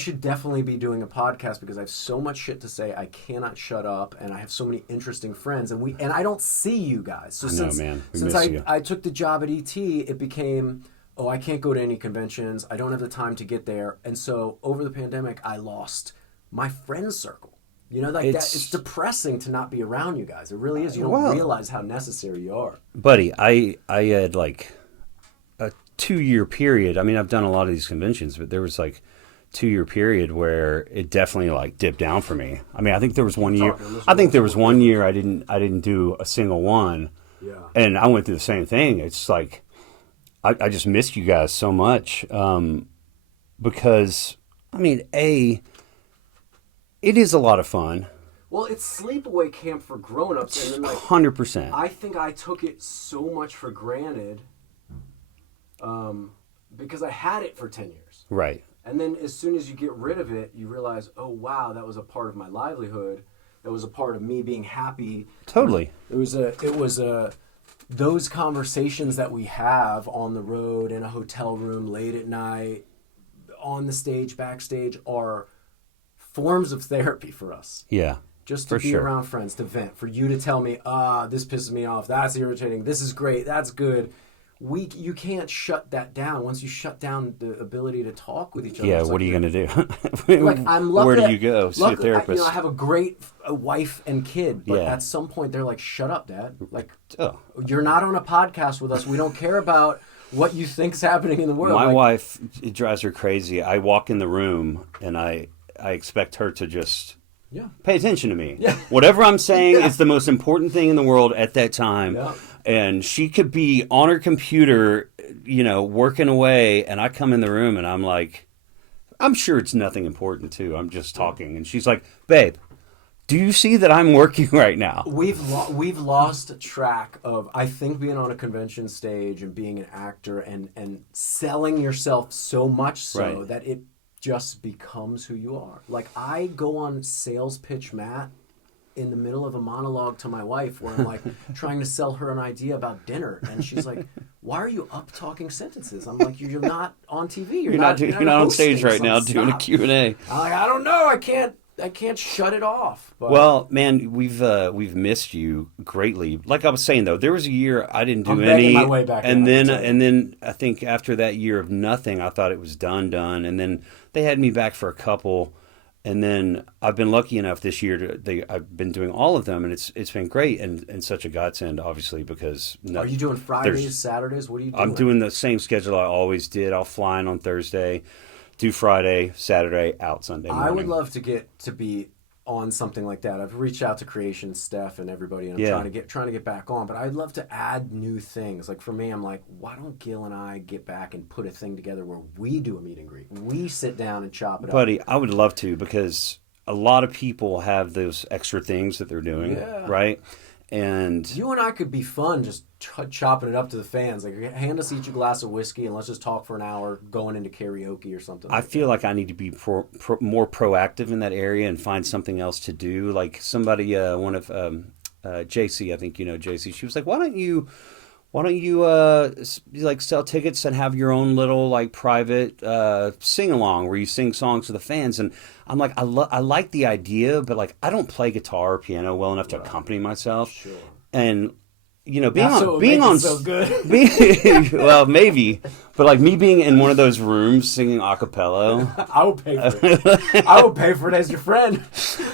should definitely be doing a podcast because I have so much shit to say. I cannot shut up, and I have so many interesting friends, and I don't see you guys. So I know, man. Since I took the job at ET, it became, oh, I can't go to any conventions. I don't have the time to get there, and so over the pandemic, I lost my friend circle. You know, like that. It's depressing to not be around you guys. It really is. You don't realize how necessary you are, buddy. I had like a 2-year period. I mean, I've done a lot of these conventions, but there was like 2-year period where it definitely like dipped down for me. I mean, I think there was one year. I think there was 1 year I didn't do a single one. Yeah. And I went through the same thing. It's like I just missed you guys so much because I mean, it is a lot of fun. Well, it's sleepaway camp for grown-ups, and then like 100%. I think I took it so much for granted, because I had it for 10 years. Right. And then as soon as you get rid of it, you realize, oh wow, that was a part of my livelihood. That was a part of me being happy. Totally. It was those conversations that we have on the road, in a hotel room, late at night, on the stage, backstage, are forms of therapy for us. Yeah. Just to be around friends, to vent, for you to tell me, this pisses me off, that's irritating, this is great, that's good. You can't shut that down. Once you shut down the ability to talk with each other. Yeah, what are you going to do? Like, I'm lucky. Where do you go? See a therapist. I have a great wife and kid, but at some point they're like, shut up, Dad. Like, you're not on a podcast with us. We don't care about what you think's happening in the world. My wife, it drives her crazy. I walk in the room and I expect her to just pay attention to me. Yeah. Whatever I'm saying is the most important thing in the world at that time. Yeah. And she could be on her computer, you know, working away, and I come in the room and I'm like, I'm sure it's nothing important too. I'm just talking. And she's like, babe, do you see that I'm working right now? We've lost track of, I think, being on a convention stage and being an actor and selling yourself so much so that it just becomes who you are. Like, I go on sales pitch Matt in the middle of a monologue to my wife where I'm like trying to sell her an idea about dinner, and she's like, why are you up talking sentences? I'm like, you're not on TV. You're not on stage right now doing a Q&A. I'm like, I don't know. I can't shut it off. But well, man, we've missed you greatly. Like I was saying though, there was a year I didn't do any, my way back and then I think after that year of nothing, I thought it was done, and then they had me back for a couple. And then I've been lucky enough this year I've been doing all of them, and it's been great and such a godsend, obviously, because are you doing Fridays, Saturdays? What are you doing? I'm doing the same schedule I always did. I'll fly in on Thursday, do Friday, Saturday, out Sunday morning. I would love to get to be on something like that. I've reached out to Creation, Steph, and everybody, and I'm trying to get back on. But I'd love to add new things. Like for me, I'm like, why don't Gil and I get back and put a thing together where we do a meet and greet? We sit down and chop it up. Buddy, I would love to, because a lot of people have those extra things that they're doing, right? And you and I could be fun just chopping it up to the fans. Like, hand us each a glass of whiskey and let's just talk for an hour going into karaoke or something. I feel like I need to be more proactive in that area and find something else to do. Like somebody, one of JC, I think you know JC, she was like, why don't you like sell tickets and have your own little like private sing along where you sing songs to the fans? And I'm like, I like the idea, but like I don't play guitar or piano well enough to accompany myself. Sure. And you know, so good. Well, maybe, but like me being in one of those rooms singing a cappella, I will pay for it. I will pay for it as your friend.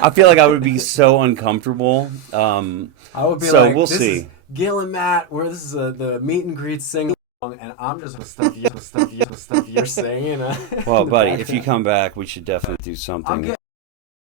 I feel like I would be so uncomfortable. I would be so we'll see. Gil and Matt, where this is the meet and greet sing along, and I'm just gonna stuff you're singing. Well, buddy, if you come back, we should definitely do something. I'm getting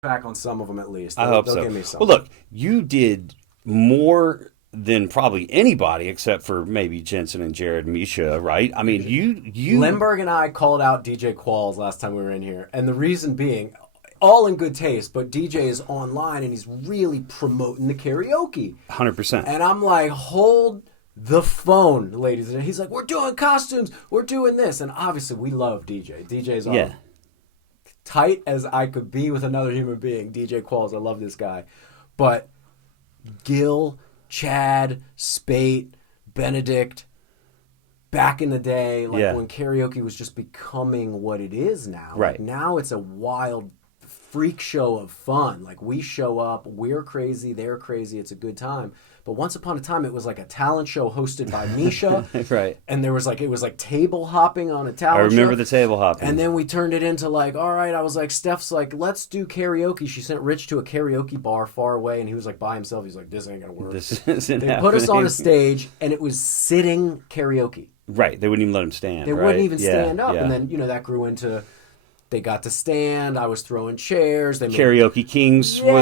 back on some of them at least. I hope so. Give me some. Well, look, you did more than probably anybody except for maybe Jensen and Jared Misha, right? I mean, you Lindbergh and I called out DJ Qualls last time we were in here, and the reason being, all in good taste, but DJ is online and he's really promoting the karaoke. 100%. And I'm like, hold the phone, ladies. And he's like, we're doing costumes, we're doing this. And obviously we love DJ. DJ's all tight as I could be with another human being. DJ Qualls, I love this guy. But Gil, Chad, Spate, Benedict, back in the day, like Yeah. when karaoke was just becoming what it is now. Right. Like now it's a wild freak show of fun. Like we show up, we're crazy, they're crazy, it's a good time. But once upon a time, it was like a talent show hosted by Misha. Right. And there was like, it was like table hopping on a talent show. I remember the table hopping. And then we turned it into like, all right, I was like, Steph's like, let's do karaoke. She sent Rich to a karaoke bar far away, and he was like by himself. He's like, this ain't going to work. This isn't They happening. put us on a stage, and it was sitting karaoke. Right. They wouldn't even let him stand. They right? wouldn't even stand up. Yeah. And then, that grew into, they got to stand. I was throwing chairs. They made Karaoke Kings all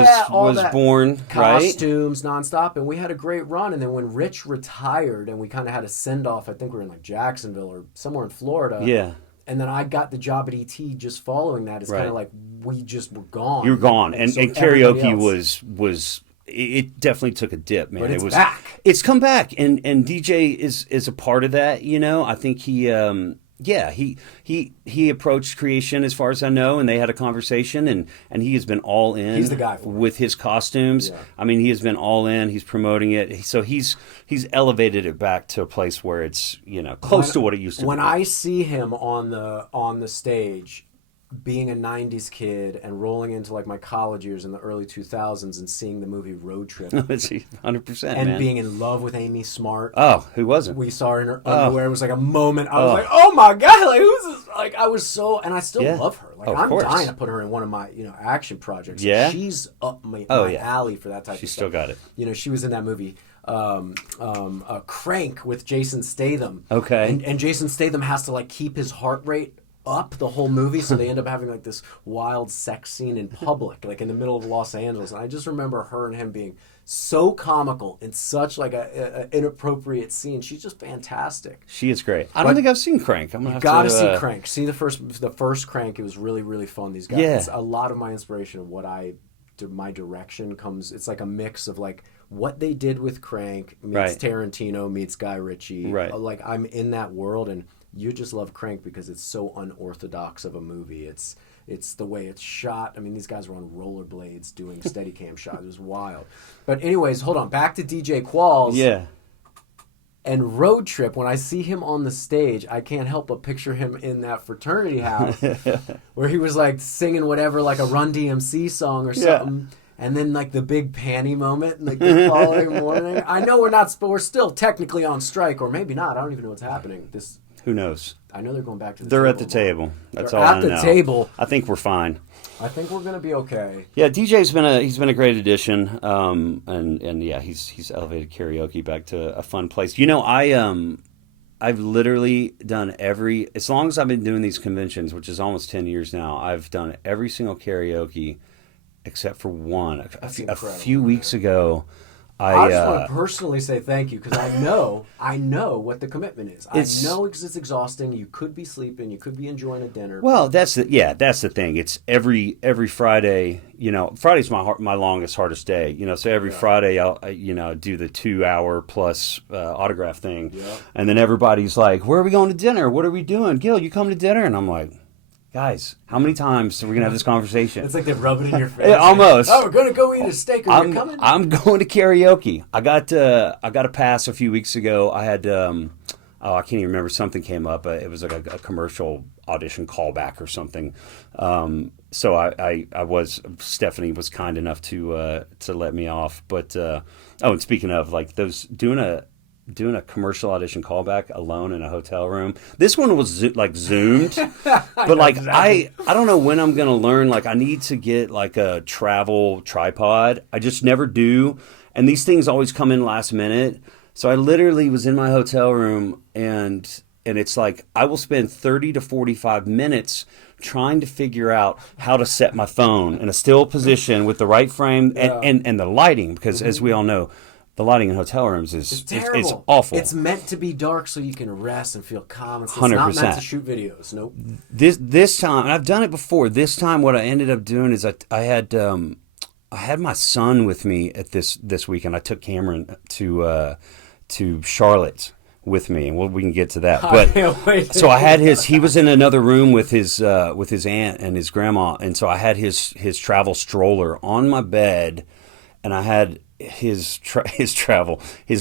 was that. born, right? Costumes nonstop, and we had a great run. And then when Rich retired, and we kind of had a send off, I think we were in like Jacksonville or somewhere in Florida. Yeah. And then I got the job at ET just following that. It's kind of like we just were gone. You're gone, and so karaoke everybody else- was it definitely took a dip, man. But it's it was back. It's come back, and DJ is a part of that. I think he approached creation as far as I know, and they had a conversation, and he has been all in. He's the guy for it. With his costumes. Yeah. I mean, he has been all in. He's promoting it, so he's elevated it back to a place where it's close to what it used to When be. I see him on the stage, being a 90s kid and rolling into like my college years in the early 2000s and seeing the movie Road Trip 100%, and man. being in love with Amy Smart. Oh, who wasn't? We saw her in her underwear. It was like a moment. I was like, oh my God, like who's this? Like I was so, and I still love her. Like Of I'm course. dying to put her in one of my, action projects. Like, Yeah? she's up my yeah. alley for that type She's of still stuff. got it. She was in that movie, Crank with Jason Statham. Okay. And Jason Statham has to like keep his heart rate up the whole movie, so they end up having like this wild sex scene in public, like in the middle of Los Angeles. And I just remember her and him being so comical in such like a inappropriate scene. She's just fantastic. She is great. I don't think I've seen Crank. I'm gonna have Gotta to see Crank. See the first Crank. It was really, really fun. These guys. Yeah. It's a lot of my inspiration of what my direction comes. It's like a mix of like what they did with Crank meets Right. Tarantino meets Guy Ritchie. Right. Like I'm in that world, and you just love Crank because it's so unorthodox of a movie. It's the way it's shot. I mean, these guys were on rollerblades doing Steadicam shots. It was wild. But anyways, hold on. Back to DJ Qualls. Yeah. And Road Trip, when I see him on the stage, I can't help but picture him in that fraternity house where he was like singing whatever, like a Run DMC song or something. And then like the big panty moment, like the following morning. I know we're still technically on strike, or maybe not. I don't even know what's happening. Who knows? I know they're going back to the They're table. at the table. That's They're all at I the know. table. I think we're fine. I think we're going to be okay. Yeah, DJ's been a great addition. And yeah, he's elevated karaoke back to a fun place. I've literally done as long as I've been doing these conventions, which is almost 10 years now, I've done every single karaoke except for one. A few weeks ago, I just want to personally say thank you because I know what the commitment is. I know it's exhausting. You could be sleeping. You could be enjoying a dinner. Well, that's the thing. It's every Friday. Friday's my longest, hardest day. So every Friday I'll do the 2 hour plus autograph thing, and then everybody's like, "Where are we going to dinner? What are we doing? Gil, you come to dinner?" And I'm like, guys, how many times are we gonna have this conversation? It's like they rub it in your face. Yeah, almost. Oh, we're gonna go eat a steak. Are you coming? I'm going to karaoke. I got a pass a few weeks ago. I had I can't even remember. Something came up. It was like a commercial audition callback or something. So Stephanie was kind enough to let me off. But and speaking of like those doing a commercial audition callback alone in a hotel room. This one was zoomed, but like exactly. I don't know when I'm gonna learn. Like I need to get like a travel tripod. I just never do, and these things always come in last minute. So I literally was in my hotel room, and it's like I will spend 30 to 45 minutes trying to figure out how to set my phone in a still position with the right frame and the lighting, because as we all know, the lighting in hotel rooms is it's awful. It's meant to be dark so you can rest and feel calm. It's 100%. not meant to shoot videos. Nope. This time, and I've done it before. This time, what I ended up doing is I had my son with me at this weekend. I took Cameron to Charlotte with me, and we can get to that. But so I had he was in another room with his aunt and his grandma, and so I had his travel stroller on my bed, and I had his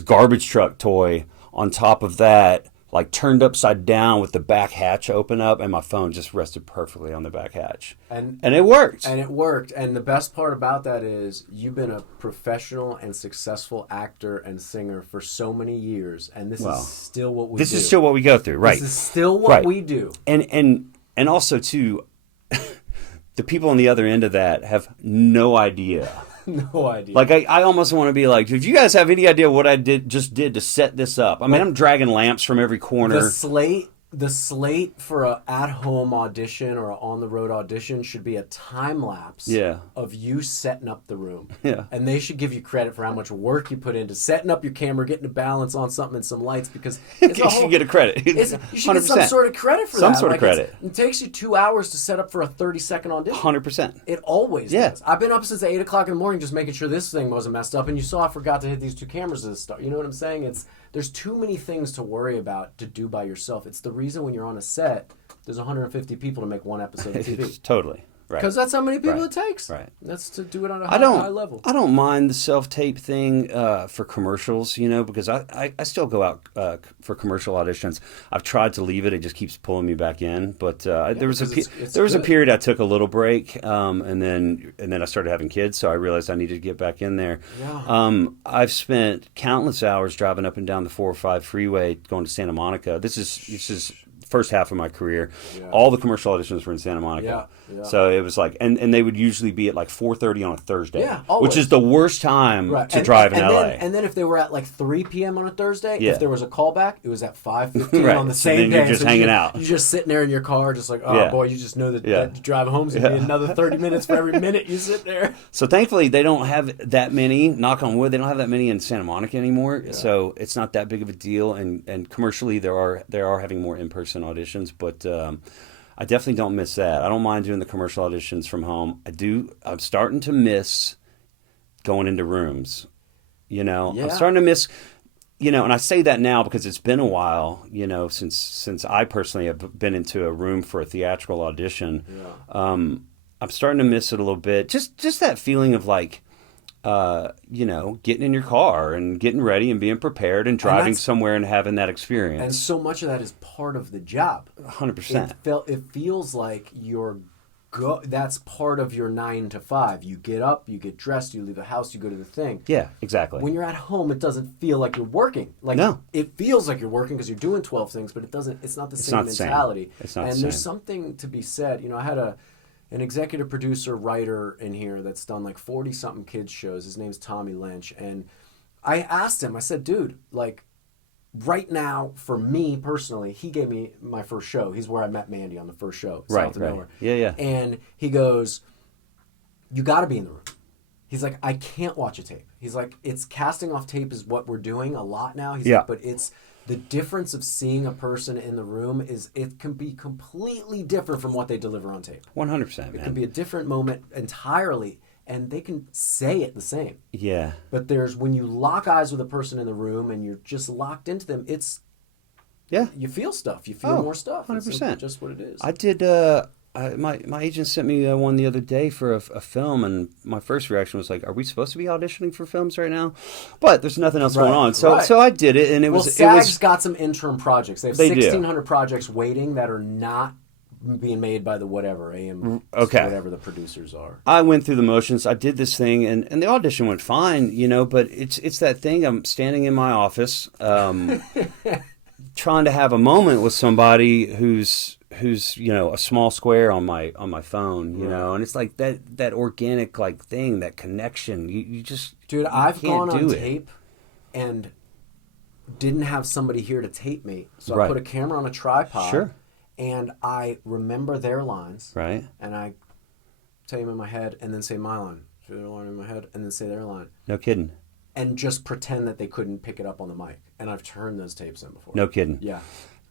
garbage truck toy on top of that, like turned upside down with the back hatch open up, and my phone just rested perfectly on the back hatch. And it worked. And it worked. And the best part about that is you've been a professional and successful actor and singer for so many years, and this is still what we do. This is still what we go through, right? This is still what we do. And also, too, the people on the other end of that have no idea. No idea. Like, I almost want to be like, do you guys have any idea what I just did to set this up? I mean, I'm dragging lamps from every corner. The slate for an at-home audition or an on-the-road audition should be a time-lapse of you setting up the room. Yeah. And they should give you credit for how much work you put into setting up your camera, getting a balance on something and some lights, because you should get a credit. You should 100%. Get some sort of credit for that. Some sort of credit. It takes you 2 hours to set up for a 30-second audition. 100%. It always does. I've been up since 8 o'clock in the morning just making sure this thing wasn't messed up, and you saw I forgot to hit these 2 cameras at the start. You know what I'm saying? There's too many things to worry about to do by yourself. It's the reason when you're on a set, there's 150 people to make one episode of TV. Totally. Right. Because that's how many people it takes. Right. That's to do it on a high level. I don't mind the self-tape thing for commercials, because I still go out for commercial auditions. I've tried to leave it. It just keeps pulling me back in. But there was a period I took a little break, and then I started having kids, so I realized I needed to get back in there. Yeah. I've spent countless hours driving up and down the 405 freeway going to Santa Monica. This is first half of my career. All the commercial auditions were in Santa Monica. So it was like, and they would usually be at like 4:30 on a Thursday, which is the worst time to drive in LA. And then if they were at like 3 p.m. on a Thursday, if there was a callback, it was at 5:15 on the same day. You're just hanging out. You're just sitting there in your car, just like, boy, you just know that you drive home is going to be another 30 minutes for every minute you sit there. So thankfully, they don't have that many, knock on wood, they don't have that many in Santa Monica anymore. So it's not that big of a deal. And commercially, they are having more in-person auditions, but I definitely don't miss that. I don't mind doing the commercial auditions from home. I'm starting to miss going into rooms. I'm starting to miss, and I say that now because it's been a while, since I personally have been into a room for a theatrical audition. I'm starting to miss it a little bit. Just that feeling of like, getting in your car and getting ready and being prepared and driving somewhere and having that experience. And so much of that is part of the job. 100%. It feels like that's part of your 9 to 5. You get up, you get dressed, you leave the house, you go to the thing. Yeah, exactly. When you're at home, it doesn't feel like you're working. No. It feels like you're working because you're doing 12 things, but it's not the same mentality. It's not the same. same. There's something to be said. I had an executive producer, writer in here that's done like 40-something kids shows. His name's Tommy Lynch. And I asked him, I said, dude, like right now, for me personally, he gave me my first show. He's where I met Mandy on the first show. South of Nowhere. Yeah. And he goes, you got to be in the room. He's like, I can't watch a tape. He's like, it's casting off tape is what we're doing a lot now. He's like, but it's the difference of seeing a person in the room it can be completely different from what they deliver on tape. 100%, man. It can be a different moment entirely, and they can say it the same. Yeah. But when you lock eyes with a person in the room and you're just locked into them, you feel stuff. You feel more stuff. 100%. It's just what it is. I did. My agent sent me one the other day for a film, and my first reaction was like, "Are we supposed to be auditioning for films right now?" But there's nothing else going on, so I did it, and SAG's got some interim projects. They have 1,600 projects waiting that are not being made by the whatever whatever the producers are. I went through the motions. I did this thing, and the audition went fine, but it's that thing. I'm standing in my office, trying to have a moment with somebody who's a small square on my phone, and it's like that organic like thing, that connection. You just I've can't gone do on it. tape and didn't have somebody here to tape me, so I put a camera on a tripod, and I remember their lines, and I say them in my head, and then say my line, say their line in my head, and then say their line. No kidding. And just pretend that they couldn't pick it up on the mic, and I've turned those tapes in before. No kidding. Yeah.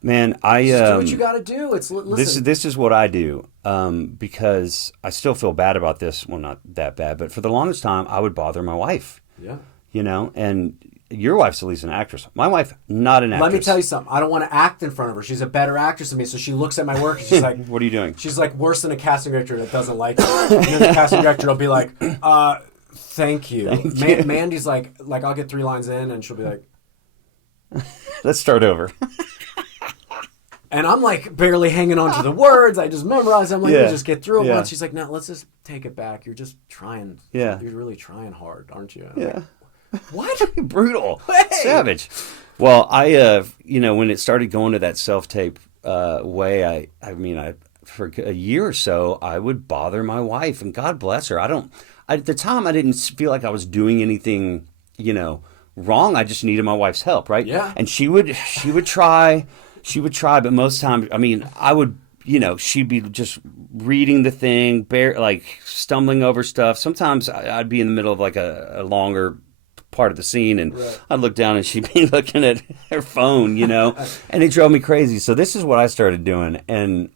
Man, Just do what you got to do. Listen. This is what I do because I still feel bad about this. Well, not that bad, but for the longest time, I would bother my wife. Yeah. And your wife's at least an actress. My wife, not an actress. Let me tell you something. I don't want to act in front of her. She's a better actress than me, so she looks at my work and she's like, "What are you doing?" She's like worse than a casting director that doesn't like it. The casting director will be like, "Thank you." Mandy's like I'll get 3 lines in, and she'll be like, "Let's start over." And I'm like barely hanging on to the words. I just memorized. I'm like, let's just get through it once. She's like, no, let's just take it back. You're just trying. Yeah. You're really trying hard, aren't you? Yeah. Like, what? Brutal. Hey. Savage. Well, I, when it started going to that self-tape way, I for a year or so, I would bother my wife, and God bless her. At the time, I didn't feel like I was doing anything, wrong. I just needed my wife's help, right? Yeah. And she would try, but most times, I would, she'd be just reading the thing, stumbling over stuff. Sometimes I'd be in the middle of like a longer part of the scene, and I'd look down and she'd be looking at her phone, and it drove me crazy. So this is what I started doing, and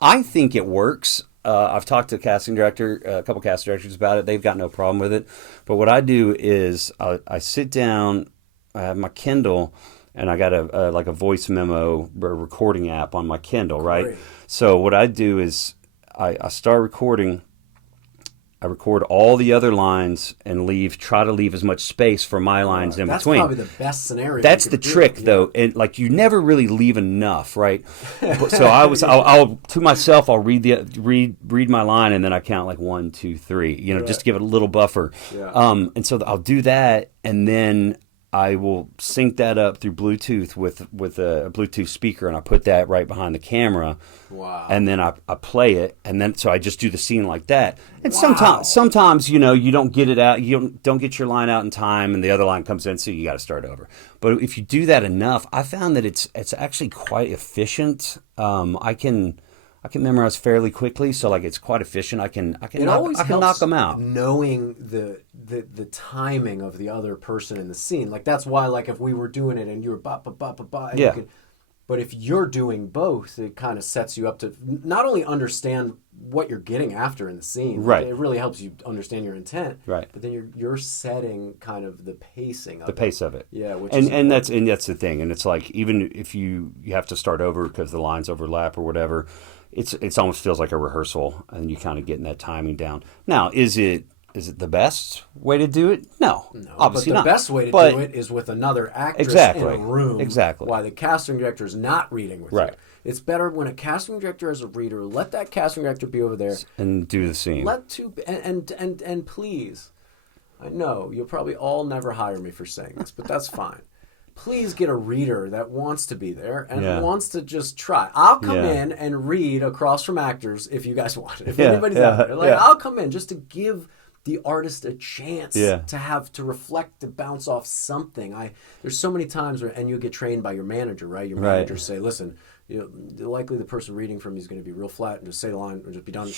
I think it works. I've talked to a couple casting directors about it. They've got no problem with it. But what I do is I sit down, I have my Kindle, and I got a voice memo recording app on my Kindle, right? Great. So what I do is I start recording. I record all the other lines and try to leave as much space for my lines in between. That's probably the best scenario. That's the trick, though. And you never really leave enough, right? So I'll to myself, I'll read my line, and then I count 1, 2, 3, just to give it a little buffer. Yeah. And so I'll do that, and then I will sync that up through Bluetooth with a Bluetooth speaker, and I put that right behind the camera. Wow. And then I play it, and then so I just do the scene like that. And sometimes you don't get it out, you don't get your line out in time, and the other line comes in, so you got to start over. But if you do that enough, I found that it's actually quite efficient. I can memorize fairly quickly, so it's quite efficient. I can knock them out. Knowing the timing of the other person in the scene, that's why if we were doing it and you were ba ba ba ba ba, you could, but if you're doing both, it kind of sets you up to not only understand what you're getting after in the scene, right? It really helps you understand your intent, right? But then you're setting kind of the pacing of pace of it, yeah. And that's the thing, and it's even if you have to start over because the lines overlap or whatever. It's almost feels like a rehearsal, and you kind of getting that timing down. Now, is it the best way to do it? No, obviously not. But the best way to do it is with another actress in a room. Exactly. While the casting director is not reading with you. It's better when a casting director is a reader. Let that casting director be over there and do the scene. And please, I know you'll probably all never hire me for saying this, but that's fine. Please get a reader that wants to be there and wants to just try. I'll come in and read across from actors if you guys want it. If anybody's out there. I'll come in just to give the artist a chance to reflect, to bounce off something. There's so many times and you get trained by your manager, right? Your manager say, listen, likely the person reading from you is going to be real flat and just say the line or just be done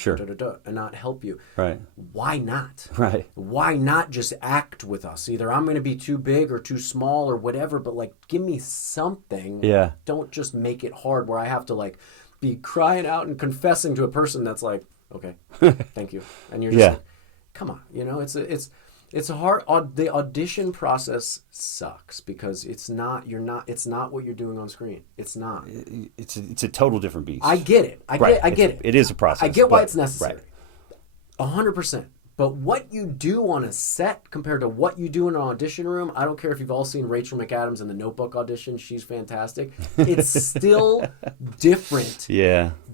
and not help you. Right. Why not? Right. Why not just act with us? Either I'm going to be too big or too small or whatever, but give me something. Yeah. Don't just make it hard where I have to be crying out and confessing to a person that's okay, thank you. And you're just come on, it's a hard. The audition process sucks because it's not what you're doing on screen. It's not. It's a total different beast. I get it. I get it. It is a process. I get why it's necessary. 100%. But what you do on a set compared to what you do in an audition room, I don't care if you've all seen Rachel McAdams in the Notebook audition. She's fantastic. It's still different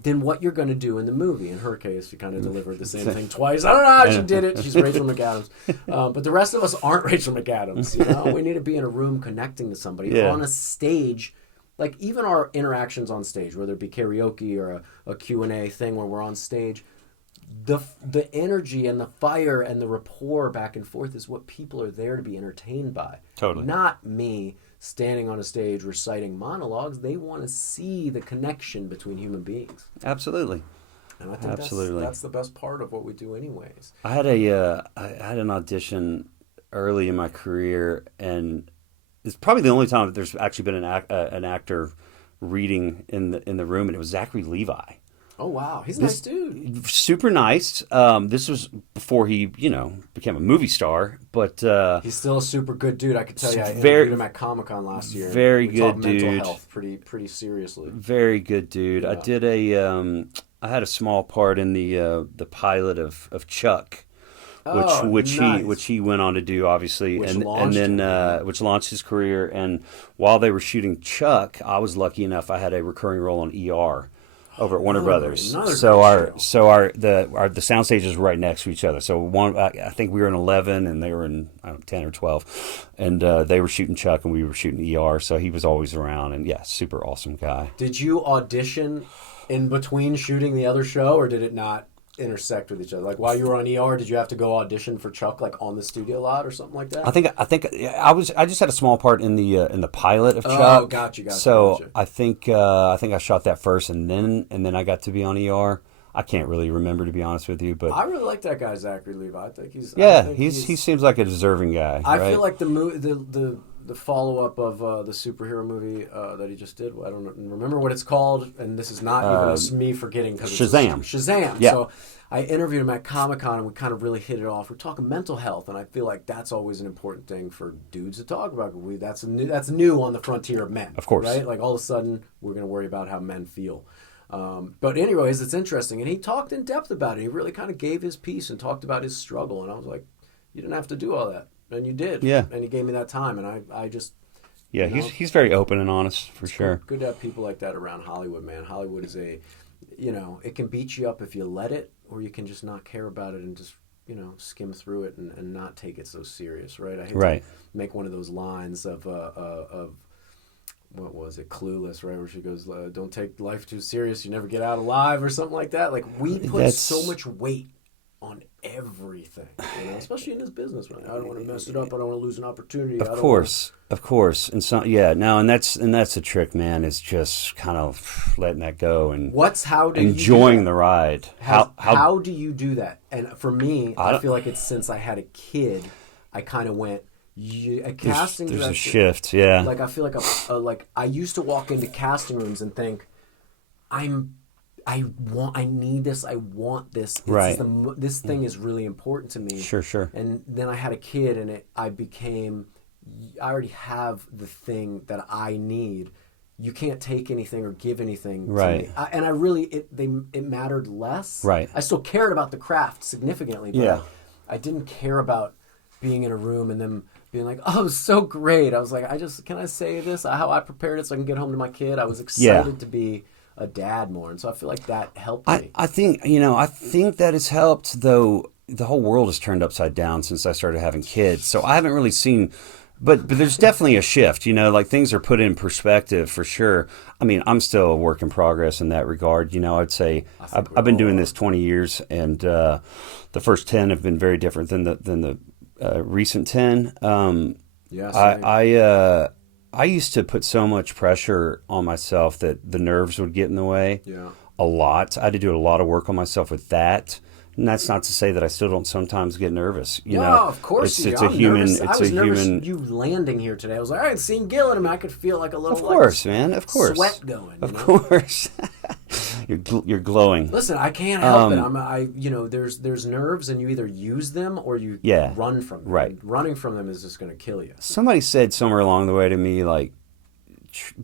than what you're going to do in the movie. In her case, she kind of delivered the same thing twice. I don't know how she did it. She's Rachel McAdams. But the rest of us aren't Rachel McAdams. We need to be in a room connecting to somebody on a stage. Even our interactions on stage, whether it be karaoke or a Q&A thing where we're on stage, the energy and the fire and the rapport back and forth is what people are there to be entertained by. Totally. Not me standing on a stage reciting monologues. They want to see the connection between human beings. Absolutely. And I think that's the best part of what we do anyways. I had an audition early in my career, and it's probably the only time that there's actually been an actor reading in the room, and it was Zachary Levi. Oh, wow. He's a nice dude. Super nice. This was before he, became a movie star, but... he's still a super good dude. I could tell you, I interviewed him at Comic-Con last year. Very good dude. Mental health pretty seriously. Very good dude. Yeah. I had a small part in the pilot of Chuck, Oh, nice. which he went on to do, obviously, Which and launched then him. which launched his career. And while they were shooting Chuck, I was lucky enough I had a recurring role on ER over at Warner Brothers. Another So great show. the sound stages were right next to each other. So I think we were in 11 and they were in, I don't know, 10 or 12, and they were shooting Chuck and we were shooting ER. So he was always around, and yeah, super awesome guy. Did you audition in between shooting the other show, or did it not intersect with each other? Like while you were on ER, did you have to go audition for Chuck like on the studio lot or something like that? I just had a small part in the pilot of Chuck. Oh, gotcha. So I think I shot that first, and then I got to be on ER. I can't really remember, to be honest with you, but I really like that guy Zachary Levi. I think he seems like a deserving guy. I right? feel like the follow up of the superhero movie that he just did. I don't remember what it's called, and this is not even me forgetting because Shazam. Shazam. Yeah. So I interviewed him at Comic-Con, and we kind of really hit it off. We're talking mental health, and I feel like that's always an important thing for dudes to talk about. That's new on the frontier of men. Of course. Right? Like all of a sudden, we're going to worry about how men feel. But anyways, it's interesting, and he talked in depth about it. He really kind of gave his piece and talked about his struggle, and I was like, you didn't have to do all that. And you did. Yeah. And he gave me that time, and I just... Yeah, he's very open and honest, for sure. Good to have people like that around Hollywood, man. Hollywood is it can beat you up if you let it, or you can just not care about it and just, skim through it and not take it so serious, right? I hate to make one of those lines of what was it, Clueless, right? Where she goes, don't take life too serious, you never get out alive, or something like that. Like, we put so much weight on everything, especially in this business, right? I don't want to mess it up. I don't want to lose an opportunity. Of course, and so and that's the trick, man. Is just kind of letting that go and enjoying the ride. How do you do that? And for me, I feel like it's since I had a kid, I kind of went. A casting there's director, a shift, yeah. Like I feel like I used to walk into casting rooms and think, I need this. I want this. Right. This thing is really important to me. Sure. And then I had a kid, and I already have the thing that I need. You can't take anything or give anything to me. And I really, it mattered less. Right. I still cared about the craft significantly, but I didn't care about being in a room and them being like, oh, it was so great. I was like, can I say this? How I prepared it so I can get home to my kid? I was excited to be a dad more, and so I feel like that helped me. I think that has helped, though. The whole world has turned upside down since I started having kids, so I haven't really seen, but there's definitely a shift. Like things are put in perspective for sure. I mean, I'm still a work in progress in that regard. I'd say I've been doing this 20 years, and the first 10 have been very different than the recent 10. I used to put so much pressure on myself that the nerves would get in the way. Yeah. A lot. I had to do a lot of work on myself with that. And that's not to say that I still don't sometimes get nervous. Of course it's a human. Nervous. It's I was a nervous human. You landing here today. I was like, I had seen Gil in him. I could feel like a little. Of course, man. Of course. Sweat going. Of course. You're glowing. Listen, I can't help it. There's nerves, and you either use them or you run from them. Right. And running from them is just going to kill you. Somebody said somewhere along the way to me, like,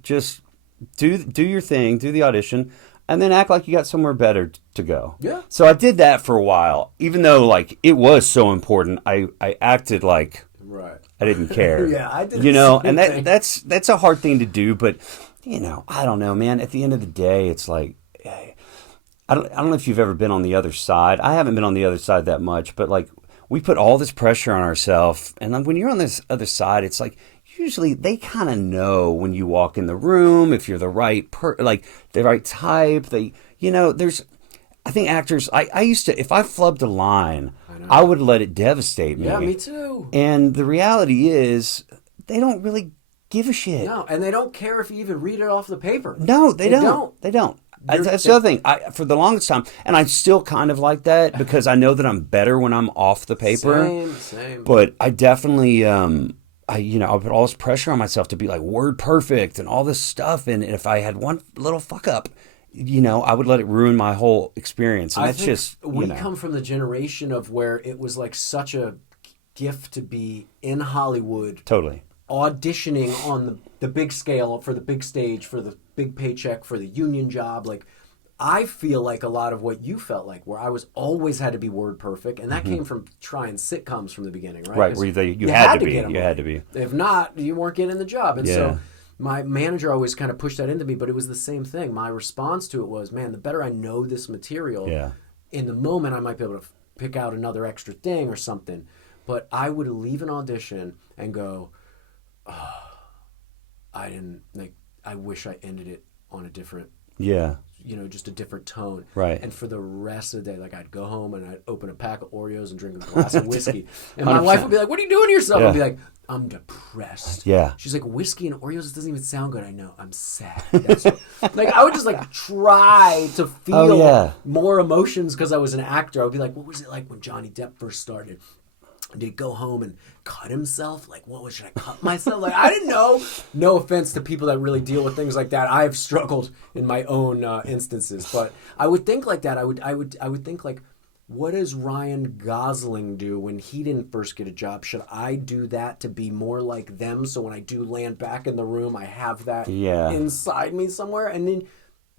just do your thing, do the audition, and then act like you got somewhere better to go. Yeah. So I did that for a while, even though like it was so important. I acted like I didn't care. Yeah, I did. And that's a hard thing to do, but I don't know, man. At the end of the day, it's like. I don't know if you've ever been on the other side. I haven't been on the other side that much, but like we put all this pressure on ourselves, and when you're on this other side, it's like usually they kind of know when you walk in the room if you're the right the right type. I think actors. I used to, if I flubbed a line, I would let it devastate me. Yeah, me too. And the reality is, they don't really give a shit. No, and they don't care if you even read it off the paper. No, they don't. They don't. That's the other thing. For the longest time, and I'm still kind of like that because I know that I'm better when I'm off the paper. Same. But I definitely, I put all this pressure on myself to be like word perfect and all this stuff. And if I had one little fuck up, I would let it ruin my whole experience. And that's just we come from the generation of where it was like such a gift to be in Hollywood. Totally. Auditioning on the big scale for the big stage, for the big paycheck, for the union job, like I feel like a lot of what you felt like, where I was always had to be word perfect, and that came from trying sitcoms from the beginning, right? Right, where you had to be. You had to be. If not, you weren't getting the job. And so my manager always kind of pushed that into me, but it was the same thing. My response to it was, man, the better I know this material, in the moment I might be able to pick out another extra thing or something. But I would leave an audition and go, oh, I wish I ended it on a different, just a different tone. Right. And for the rest of the day, like I'd go home and I'd open a pack of Oreos and drink a glass of whiskey. And my 100%. Wife would be like, what are you doing to yourself? I'd be like, I'm depressed. Yeah. She's like, whiskey and Oreos, it doesn't even sound good. I know. I'm sad. Like I would just like try to feel more emotions because I was an actor. I would be like, what was it like when Johnny Depp first started? Did he go home and cut himself? Like, should I cut myself? Like, I didn't know. No offense to people that really deal with things like that. I have struggled in my own instances, but I would think like that. I would think like, what does Ryan Gosling do when he didn't first get a job? Should I do that to be more like them? So when I do land back in the room, I have that inside me somewhere, and then.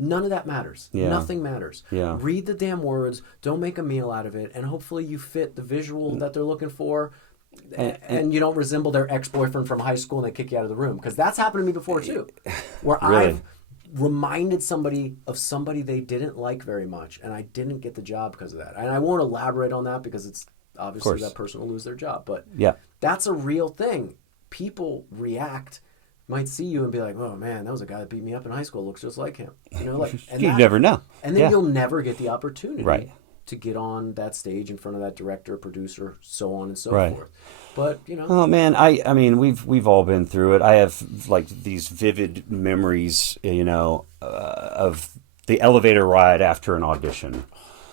None of that matters. Yeah. Nothing matters. Yeah. Read the damn words. Don't make a meal out of it. And hopefully you fit the visual that they're looking for. And you don't resemble their ex-boyfriend from high school and they kick you out of the room. Because that's happened to me before too. Where really? I've reminded somebody of somebody they didn't like very much. And I didn't get the job because of that. And I won't elaborate on that because it's obviously that person will lose their job. But that's a real thing. People might see you and be like, oh man, that was a guy that beat me up in high school. Looks just like him. And you never know. And then you'll never get the opportunity to get on that stage in front of that director, producer, so on and so forth. But oh man, I mean, we've all been through it. I have like these vivid memories, of the elevator ride after an audition.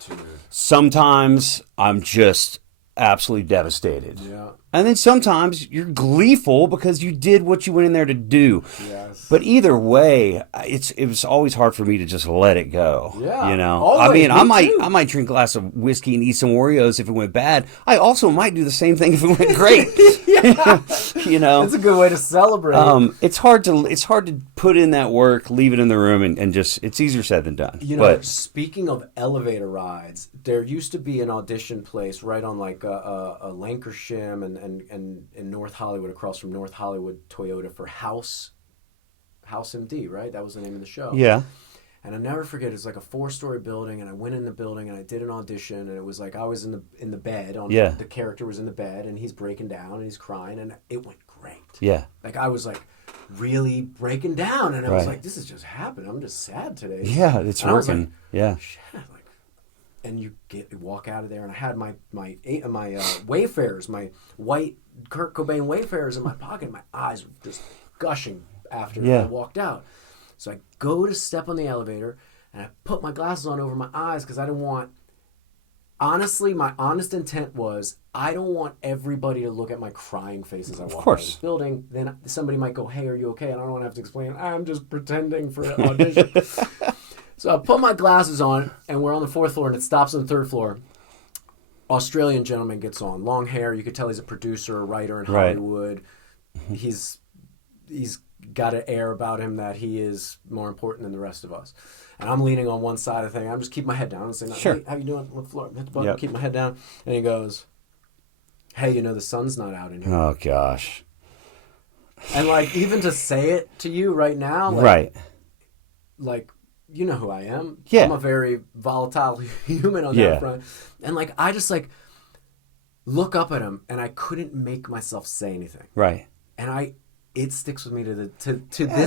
Dude. Sometimes I'm just absolutely devastated. Yeah. And then sometimes you're gleeful because you did what you went in there to do. Yes. But either way, it was always hard for me to just let it go. Yeah. Always, I might drink a glass of whiskey and eat some Oreos if it went bad. I also might do the same thing if it went great. It's a good way to celebrate. It's hard to put in that work, leave it in the room, and just it's easier said than done. Speaking of elevator rides, there used to be an audition place right on like a Lancashire and in North Hollywood, across from North Hollywood Toyota, for House MD, right? That was the name of the show. Yeah. And I'll never forget, it's like a 4-story building, and I went in the building and I did an audition, and it was like I was in the bed. The character was in the bed, and he's breaking down and he's crying, and it went great. Yeah. Like I was like really breaking down, and I was like, this is just happening. I'm just sad today. Yeah, it's and working. Like, yeah. Shit, and you walk out of there, and I had my Wayfarers, my white Kurt Cobain Wayfarers in my pocket. My eyes were just gushing after I walked out. So I go to step on the elevator, and I put my glasses on over my eyes because I didn't want. Honestly, my honest intent was I don't want everybody to look at my crying face as I walk out of this building. Then somebody might go, "Hey, are you okay?" And I don't want to have to explain. I'm just pretending for an audition. So I put my glasses on, and we're on the 4th floor, and it stops on the 3rd floor. Australian gentleman gets on, long hair. You could tell he's a producer, a writer in Hollywood. He's got an air about him that he is more important than the rest of us. And I'm leaning on one side of the thing. I'm just keeping my head down and saying, "Hey, how you doing?" On the floor, hit the button, keep my head down. And he goes, "Hey, the sun's not out in here." Oh gosh. And like even to say it to you right now, like. You know who I am. Yeah. I'm a very volatile human on that front. And like I just like look up at him, and I couldn't make myself say anything. Right. And it sticks with me to this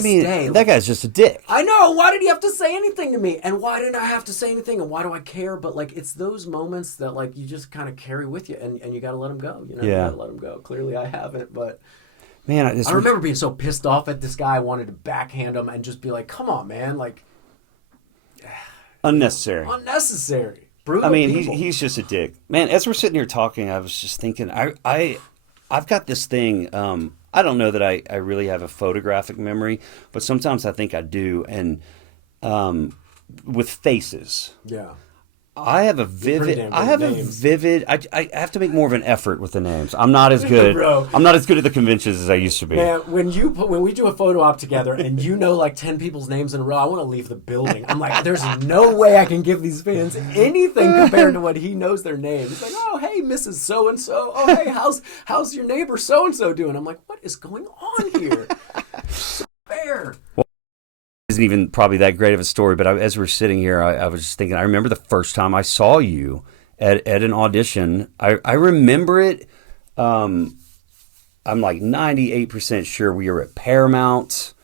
day. That guy's just a dick. I know. Why did he have to say anything to me? And why didn't I have to say anything? And why do I care? But like it's those moments that like you just kind of carry with you, and you got to let them go. You got to let them go. Clearly I haven't, but man, I remember being so pissed off at this guy. I wanted to backhand him and just be like, "Come on, man!" Like. Unnecessary. Brutal. I mean, he's just a dick, man. As we're sitting here talking, I was just thinking, I've got this thing. I don't know that I really have a photographic memory, but sometimes I think I do. And with faces, I have a vivid. I have to make more of an effort with the names. I'm not as good. Bro. I'm not as good at the conventions as I used to be. Man, when we do a photo op together and you know like 10 people's names in a row, I want to leave the building. I'm like, there's no way I can give these fans anything compared to what he knows their names. It's like, oh hey, Mrs. So and So. Oh hey, how's your neighbor so and so doing? I'm like, what is going on here? So fair. Well, isn't even probably that great of a story, but as we're sitting here, I was just thinking, I remember the first time I saw you at an audition. I remember it. I'm like 98% sure we were at Paramount.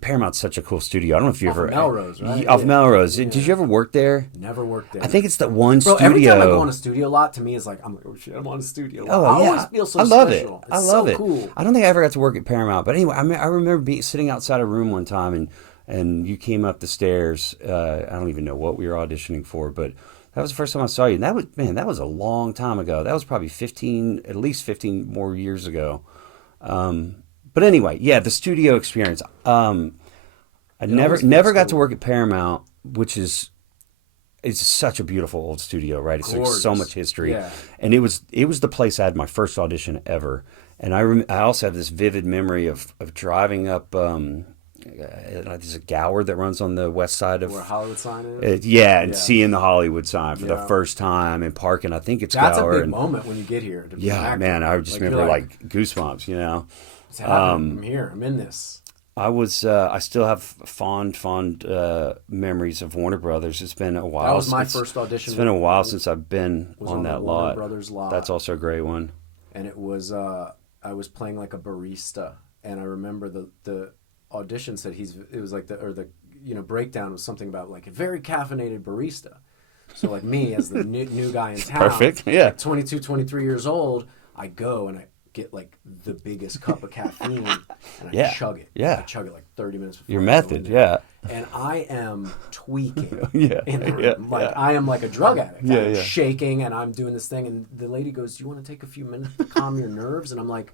Paramount's such a cool studio. I don't know if you ever... Melrose, right? Off Melrose. Yeah. Did you ever work there? Never worked there. I think it's the one studio... Every time I go on a studio lot, to me, it's like, I'm like, oh shit, I'm on a studio lot. I always feel so special. I love it. Cool. I don't think I ever got to work at Paramount. But anyway, I remember sitting outside a room one time, and you came up the stairs. I don't even know what we were auditioning for, but that was the first time I saw you. And that was a long time ago. That was probably at least 15 more years ago. But anyway, yeah, the studio experience. I never got to work at Paramount, which is it's such a beautiful old studio, right? It's like so much history, and it was the place I had my first audition ever. And I also have this vivid memory of driving up. There's a Gower that runs on the west side of where Hollywood sign is. Seeing the Hollywood sign for the first time and parking. I think it's that's Gower. a big moment when you get here. To be an actor. Man, I just remember like goosebumps, you know. It's happening. I'm here. I'm in this. I still have fond memories of Warner Brothers. It's been a while. That was my first audition. It's been a while since I've been on that lot. Warner Brothers lot. That's also a great one. And it was I was playing like a barista, and I remember the audition said it was like the breakdown was something about like a very caffeinated barista. So like me as the new guy in town, perfect, yeah, like 22, 23 years old, I go and I get like the biggest cup of caffeine and I chug it. Yeah. I chug it like 30 minutes before. Your method, yeah. And I am tweaking in the room. I am like a drug addict. Yeah, I'm shaking and I'm doing this thing and the lady goes, "Do you want to take a few minutes to calm your nerves?" And I'm like,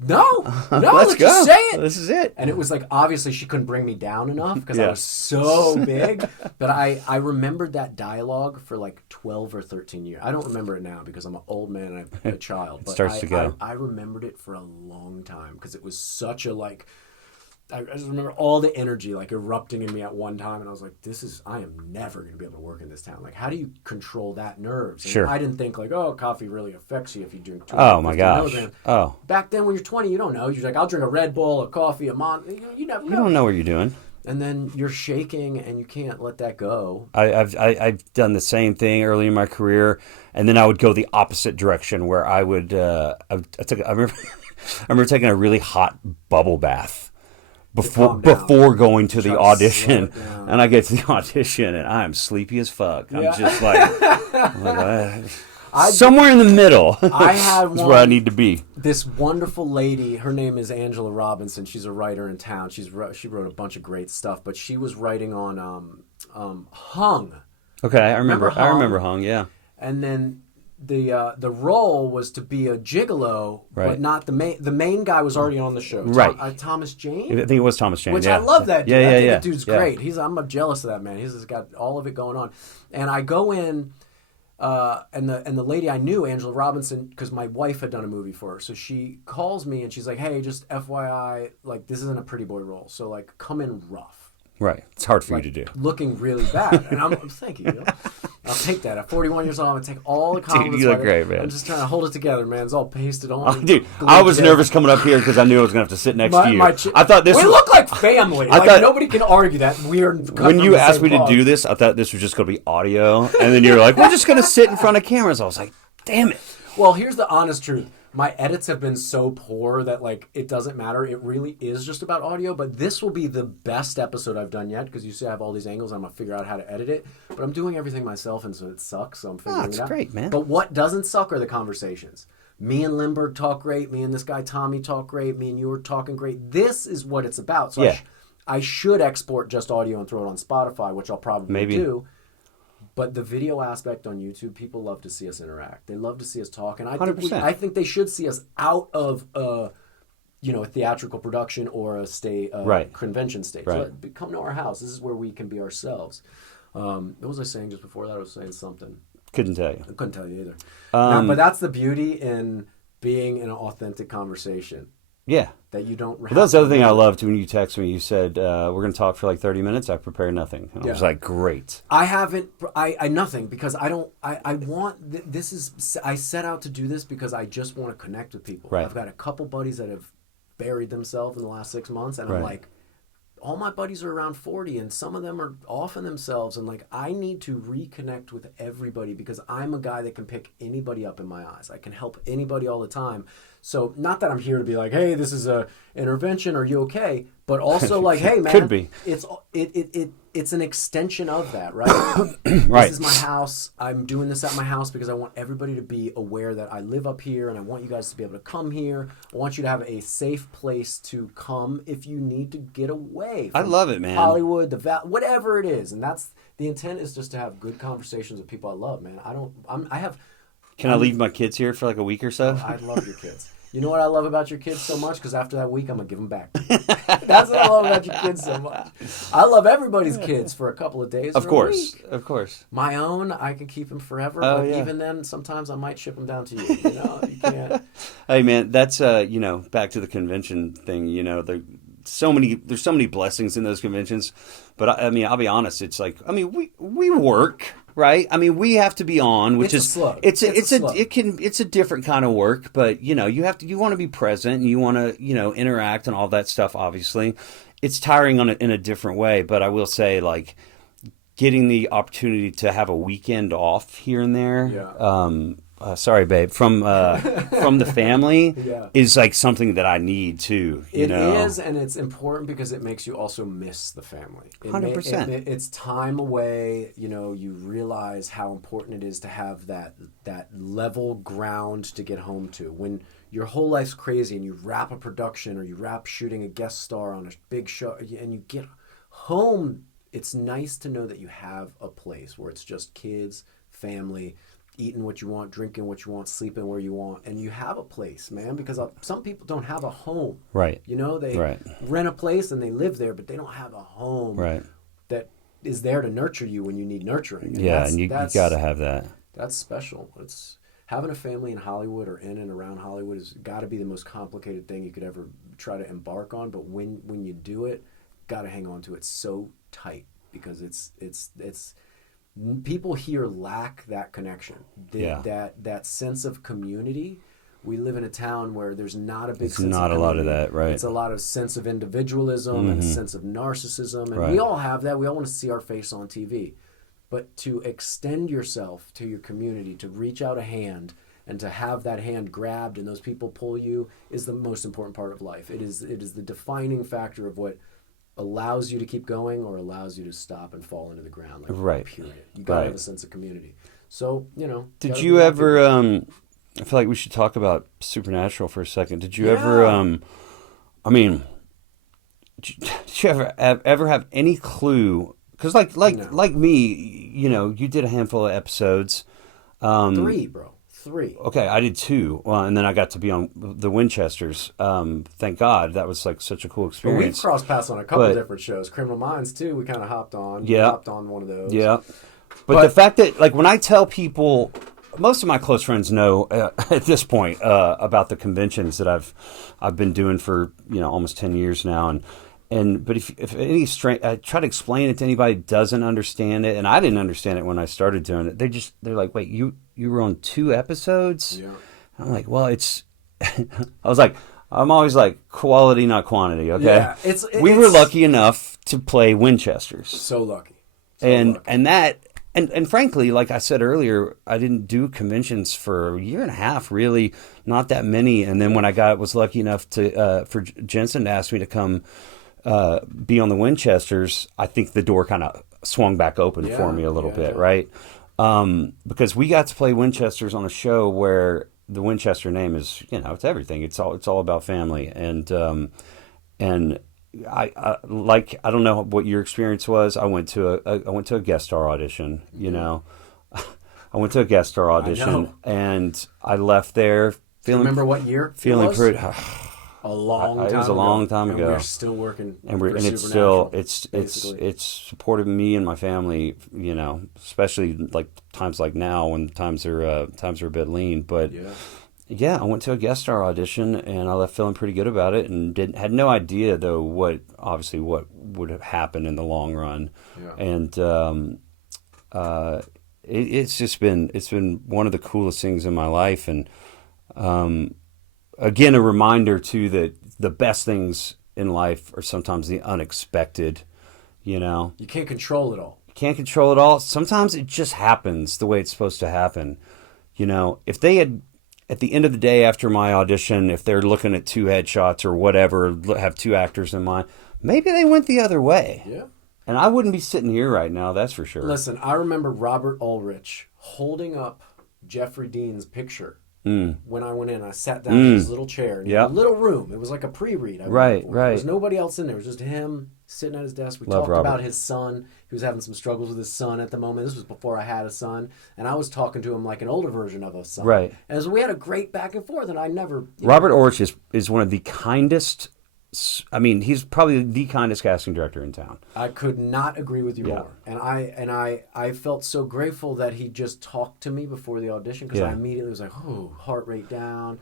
No, let's go. Just say it. This is it. And it was like, obviously she couldn't bring me down enough because I was so big. But I remembered that dialogue for like 12 or 13 years. I don't remember it now because I'm an old man and I'm a child. But starts to go. I remembered it for a long time because it was such a like, I just remember all the energy like erupting in me at one time. And I was like, I am never going to be able to work in this town. Like, how do you control that nerves? And I didn't think like, oh, coffee really affects you if you drink 250 Oh my gosh. milligrams. Oh. Back then when you're 20, you don't know. You're like, I'll drink a Red Bull, a coffee, a you never know. You don't know what you're doing. And then you're shaking and you can't let that go. I've done the same thing early in my career. And then I would go the opposite direction where I would, I remember taking a really hot bubble bath before going to the audition, and I get to the audition and I'm sleepy as fuck. I'm just like, somewhere in the middle. I had is where I need to be. This wonderful lady, her name is Angela Robinson. She's a writer in town. She wrote a bunch of great stuff, but she was writing on Hung. Okay, I remember Hung. Yeah, and then the role was to be a gigolo, but not the main. The main guy was already on the show, right? Thomas Jane. I think it was Thomas Jane. Which I love that dude. Yeah, that dude's great. I'm jealous of that man. He's just got all of it going on. And I go in, and the lady I knew, Angela Robinson, because my wife had done a movie for her, so she calls me and she's like, "Hey, just FYI, like this isn't a pretty boy role, so like come in rough." Right. It's hard for you to do. Looking really bad. And I'm thank you. You know? I'll take that. At 41 years old, I'm going to take all the compliments. Dude, you look great, man. I'm just trying to hold it together, man. It's all pasted on. Dude, I was nervous coming up here because I knew I was going to have to sit next to you. I thought this we look like family. Nobody can argue that. When you asked me to do this, I thought this was just going to be audio. And then you're like, we're just going to sit in front of cameras. I was like, damn it. Well, here's the honest truth. My edits have been so poor that like it doesn't matter. It really is just about audio. But this will be the best episode I've done yet because you see I have all these angles. I'm gonna figure out how to edit it. But I'm doing everything myself, and so it sucks. So I'm figuring it out. That's great, man. But what doesn't suck are the conversations. Me and Lindbergh talk great. Me and this guy Tommy talk great. Me and you are talking great. This is what it's about. So I should export just audio and throw it on Spotify, which I'll probably do. But the video aspect on YouTube, people love to see us interact. They love to see us talk, and I think they should see us out of a theatrical production or a convention stage. Right. So come to our house. This is where we can be ourselves. What was I saying just before that? I was saying something. Couldn't tell you. I couldn't tell you either. But that's the beauty in being in an authentic conversation. Yeah. That you don't have. Well, that's the other thing I loved when you texted me. You said, we're going to talk for like 30 minutes. I prepared nothing. And I was like, great. I haven't, I nothing, because I don't, I want, this is, I set out to do this because I just want to connect with people. Right. I've got a couple buddies that have buried themselves in the last 6 months, and I'm like, all my buddies are around 40, and some of them are offing themselves, and like, I need to reconnect with everybody because I'm a guy that can pick anybody up in my eyes. I can help anybody all the time. So not that I'm here to be like, hey, this is a intervention, are you okay? But also like, hey man, could be. It's an extension of that, right? Right. This is my house. I'm doing this at my house because I want everybody to be aware that I live up here, and I want you guys to be able to come here. I want you to have a safe place to come if you need to get away from I love it, man. Hollywood, whatever it is. And that's the intent, is just to have good conversations with people I love, man. Can I leave my kids here for like a week or so? I love your kids. You know what I love about your kids so much? Because after that week, I'm going to give them back. That's what I love about your kids so much. I love everybody's kids for a couple of days. Of course. My own, I can keep them forever. Oh, but yeah. even then, sometimes I might ship them down to you. You know, you can't. Hey, man, that's, back to the convention thing, there's so many blessings in those conventions. But I mean, I'll be honest, it's like, I mean, we work. Right, I mean, we have to be on, which is slug. It's a different kind of work, but you want to be present, and you want to interact and all that stuff. Obviously, it's tiring in a different way. But I will say, like, getting the opportunity to have a weekend off here and there. Yeah. Sorry, babe. From the family is like something that I need too. It is, and it's important because it makes you also miss the family. 100%. It's time away. You realize how important it is to have that level ground to get home to. When your whole life's crazy and you wrap a production or you wrap shooting a guest star on a big show and you get home, it's nice to know that you have a place where it's just kids, family, eating what you want, drinking what you want, sleeping where you want, and you have a place, man, because some people don't have a home. Right. They rent a place and they live there, but they don't have a home that is there to nurture you when you need nurturing. And you got to have that. That's special. It's having a family in Hollywood or in and around Hollywood has got to be the most complicated thing you could ever try to embark on, but when you do it, got to hang on to it so tight, because it's people here lack that connection, that sense of community. We live in a town where there's not a big sense not of a lot of that, right? It's a lot of sense of individualism and a sense of narcissism, and we all have that. We all want to see our face on TV. But to extend yourself to your community, to reach out a hand and to have that hand grabbed and those people pull you, is the most important part of life. It is the defining factor of what allows you to keep going or allows you to stop and fall into the ground. Period. You gotta have a sense of community. So, Did you ever, I feel like we should talk about Supernatural for a second. Did you ever, did you ever have any clue? Because like me, you did a handful of episodes. 3, bro. 3. Okay, I did 2. Well, and then I got to be on the Winchesters. Thank God. That was like such a cool experience. Well, we've crossed paths on a couple of different shows. Criminal Minds, too, we kind of hopped on. Yeah. We hopped on one of those. Yeah. But the fact that, like, when I tell people, most of my close friends know at this point about the conventions that I've been doing for, almost 10 years now. But if any I try to explain it to anybody who doesn't understand it, and I didn't understand it when I started doing it, they're like, wait, you were on 2 episodes? Yeah. I'm like, well, I'm always like, quality, not quantity, okay? Yeah, we were lucky enough to play Winchesters. So lucky. And frankly, like I said earlier, I didn't do conventions for a year and a half, really, not that many. And then when I was lucky enough for Jensen to ask me to come be on the Winchesters, I think the door kind of swung back open for me a little bit, right? Because we got to play Winchesters on a show where the Winchester name is, it's everything. It's all about family, and I don't know what your experience was. I went to a guest star audition. I went to a guest star audition, and I left there feeling. Do you remember what year? Feeling pretty. A long time ago. It was a long time ago. And we're still working. And it's Supernatural, still it's supported me and my family, especially like times like now when times are a bit lean. But yeah, I went to a guest star audition and I left feeling pretty good about it, and had no idea though what would have happened in the long run. Yeah. And it's been one of the coolest things in my life, and again, a reminder too that the best things in life are sometimes the unexpected. You can't control it all. You can't control it all. Sometimes it just happens the way it's supposed to happen. If they had, at the end of the day after my audition, if they're looking at 2 headshots or whatever, have 2 actors in mind, maybe they went the other way. Yeah. And I wouldn't be sitting here right now, that's for sure. Listen, I remember Robert Ulrich holding up Jeffrey Dean's picture when I went in. I sat down in his little chair in a little room. It was like a pre-read. Right. There was nobody else in there. It was just him sitting at his desk. We talked about his son. He was having some struggles with his son at the moment. This was before I had a son. And I was talking to him like an older version of a son. Right. And so we had a great back and forth, and I never... Robert Ulrich is one of the kindest... I mean, he's probably the kindest casting director in town. I could not agree with you more. And I felt so grateful that he just talked to me before the audition, because I immediately was like, oh, heart rate down.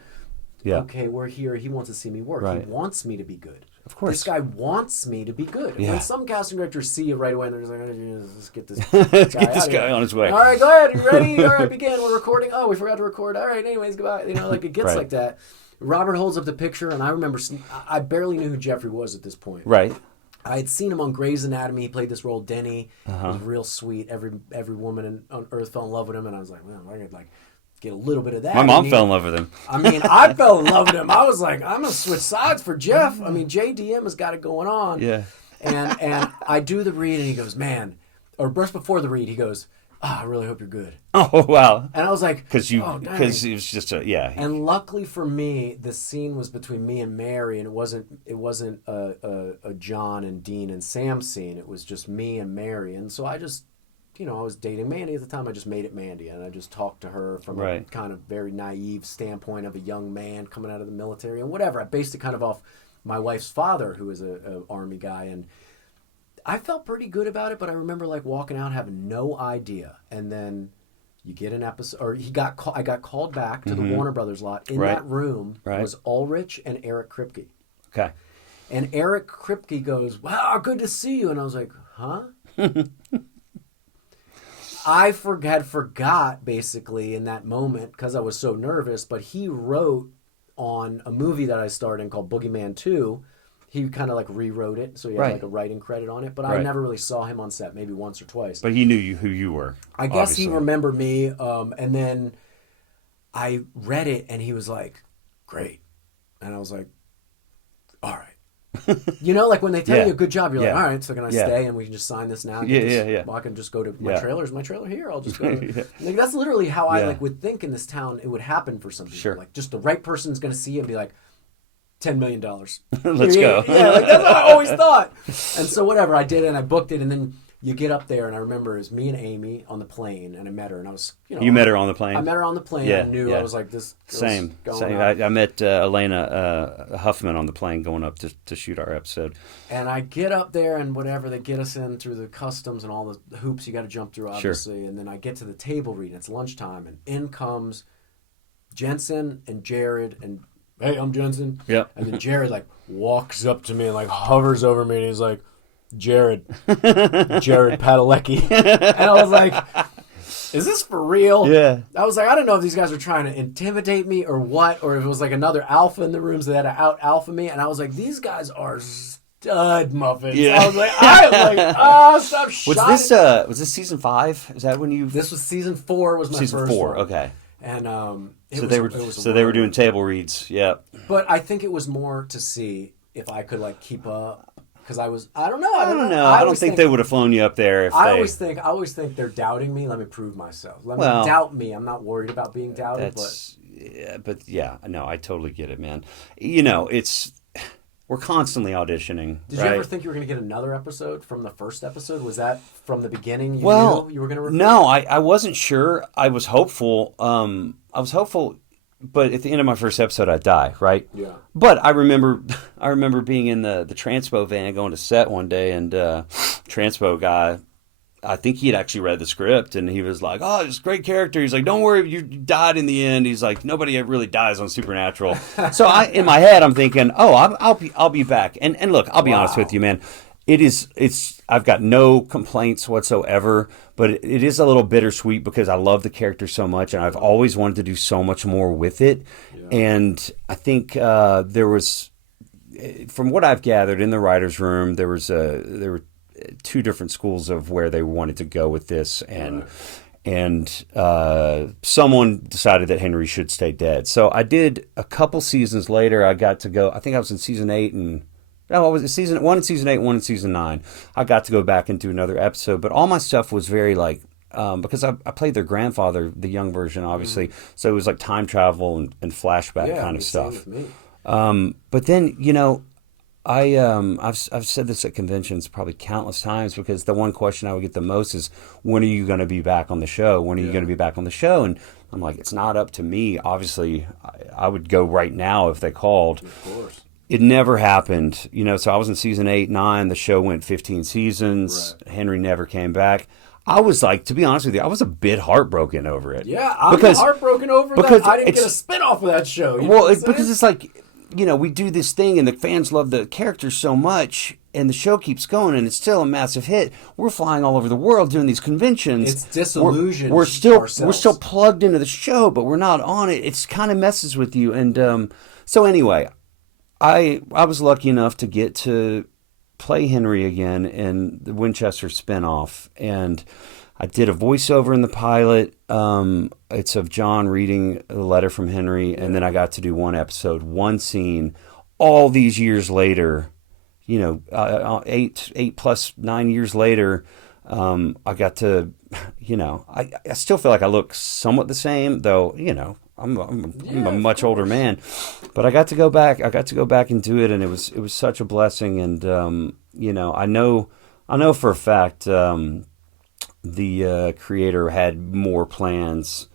Yeah. Okay, we're here. He wants to see me work. Right. He wants me to be good. Of course. This guy wants me to be good. And when some casting directors see you right away, and they're just like, let's get this guy get this guy on his way. All right, go ahead. You ready? All right, begin. We're recording. Oh, we forgot to record. All right, anyways, goodbye. Like it gets like that. Robert holds up the picture, and I remember I barely knew who Jeffrey was at this point. Right. I had seen him on Grey's Anatomy. He played this role, Denny. He was real sweet. Every woman on Earth fell in love with him, and I was like, well, I could get a little bit of that. My mom fell in love with him. I mean, I fell in love with him. I was like, I'm gonna switch sides for Jeff. I mean, JDM has got it going on. Yeah. And I do the read, and he goes, man, or just before the read, he goes, I really hope you're good. Oh, wow. And I was like, because it was just And luckily for me, the scene was between me and Mary, and it wasn't a John and Dean and Sam scene. It was just me and Mary. And so I just, I was dating Mandy at the time. I just made it Mandy, and I just talked to her from a kind of very naive standpoint of a young man coming out of the military and whatever. I based it kind of off my wife's father, who was a Army guy, and I felt pretty good about it, but I remember walking out having no idea. And then you get an episode, or I got called back to the Warner Brothers lot. In that room was Ulrich and Eric Kripke. Okay. And Eric Kripke goes, wow, good to see you. And I was like, huh? I forgot basically in that moment because I was so nervous, but he wrote on a movie that I starred in called Boogeyman 2. He kind of rewrote it, so he had a writing credit on it. But I never really saw him on set, maybe once or twice. But he knew who you were. I guess he remembered me. And then I read it, and he was like, "Great," and I was like, "All right." When they tell you a good job, you're like, "All right, so can I stay and we can just sign this now?" Well, I can just go to my trailer. Is my trailer here? I'll just go. That's literally how I would think in this town it would happen for some people. Sure. Just the right person's going to see it and be like, $10 million. Let's go. Yeah, that's what I always thought. And so whatever, I did it and I booked it, and then you get up there, and I remember it was me and Amy on the plane, and I met her, and I was, You met her on the plane? I met her on the plane. I knew I was like, this Same. Going I met Elena Huffman on the plane going up to shoot our episode. And I get up there, and whatever, they get us in through the customs and all the hoops you got to jump through, obviously. Sure. And then I get to the table read, and it's lunchtime, and in comes Jensen and Jared, and hey, I'm Jensen. Yep. And then Jared walks up to me and hovers over me, and he's like, Jared Padalecki. And I was like, is this for real? Yeah. I was like, I don't know if these guys are trying to intimidate me or what, or if it was another alpha in the rooms that had to out alpha me. And I was like, these guys are stud muffins. Yeah. I was like, stop shouting. Was this season 5? Is that when you? This was season 4. Was my season first 4. one. Okay. And they were doing table reads. Yeah. But I think it was more to see if I could keep up, because I don't know. I don't think they would have flown you up there. I always think they're doubting me. Let me prove myself. Let me doubt me. I'm not worried about being doubted. I totally get it, man. We're constantly auditioning. Did you ever think you were going to get another episode from the first episode? Was that from the beginning? You knew you were going to record? No, I wasn't sure. I was hopeful. but at the end of my first episode, I die, right? Yeah. But I remember being in the transpo van going to set one day, and transpo guy, I think he had actually read the script, and he was like, "Oh, it's a great character." He's like, "Don't worry, you died in the end." He's like, "Nobody really dies on Supernatural." So in my head, I'm thinking, "Oh, I'll be back." And look, I'll be honest with you, man. I've got no complaints whatsoever, but it is a little bittersweet because I love the character so much, and I've always wanted to do so much more with it. Yeah. And I think there was, from what I've gathered in the writers' room, there were two different schools of where they wanted to go with this, and someone decided that Henry should stay dead. So I did a couple seasons later. I got to go. I think I was in season 8 and. No, I was in season 1 in season 8, 1 in season 9. I got to go back and do another episode, but all my stuff was very like, because I played their grandfather, the young version, obviously, so it was like time travel and flashback kind of stuff. But then, I've said this at conventions probably countless times, because the one question I would get the most is, when are you going to be back on the show? When are you going to be back on the show? And I'm like, it's not up to me. Obviously, I would go right now if they called. Of course. It never happened, so I was in season 8, 9. The show went 15 seasons. Right. Henry never came back. I was like, to be honest with you, I was a bit heartbroken over it. Yeah, I'm heartbroken over that. I didn't get a spinoff of that show. Because it's like, we do this thing and the fans love the characters so much, and the show keeps going, and it's still a massive hit. We're flying all over the world doing these conventions. It's disillusioned. We're still plugged into the show, but we're not on it. It's kind of messes with you. And so anyway, I was lucky enough to get to play Henry again in the Winchester spinoff, and I did a voiceover in the pilot. It's of John reading a letter from Henry, and then I got to do one episode, one scene. All these years later, 8 plus 9 years later, I got to, I still feel like I look somewhat the same, though, I'm a much older man, but I got to go back. I got to go back and do it, and it was such a blessing. And I know for a fact the creator had more plans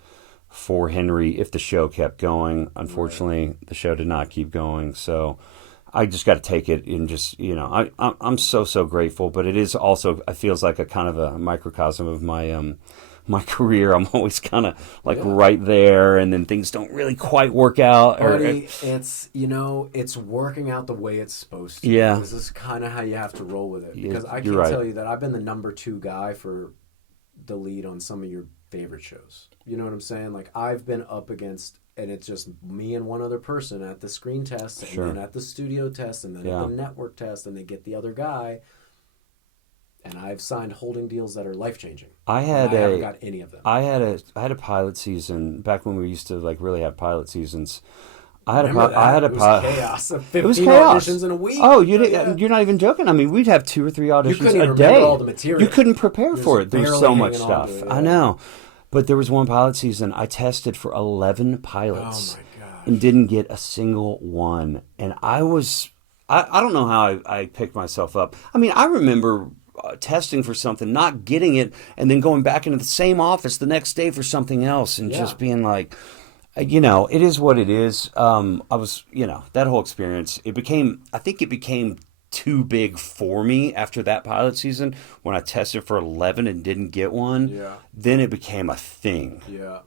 for Henry if the show kept going. Unfortunately, the show did not keep going, so I just got to take it and just I'm so grateful. But it is also, it feels like a kind of a microcosm of my career. I'm always kind of like right there, and then things don't really quite work out. Buddy, it's working out the way it's supposed to. Yeah. This is kind of how you have to roll with it. Because I can tell you that I've been the number 2 guy for the lead on some of your favorite shows. You know what I'm saying? Like, I've been up against, and it's just me and one other person at the screen test, and then at the studio test, and then at the network test, and they get the other guy. And I've signed holding deals that are life-changing. I haven't got any of them. I had a pilot season back when we used to like really have pilot seasons. It was chaos. 15 it was chaos. Auditions in a week. Oh, you're not even joking. I mean, we'd have 2 or 3 auditions a day. All the material. You couldn't prepare for it. There was so much stuff. I know. But there was one pilot season I tested for 11 pilots. Oh my gosh. And didn't get a single one. And I don't know how I picked myself up. I mean, I remember testing for something, not getting it, and then going back into the same office the next day for something else, and just being like, it is what it is. I was, that whole experience, I think it became too big for me after that pilot season when I tested for 11 and didn't get one. Yeah. Then it became a thing. Yeah.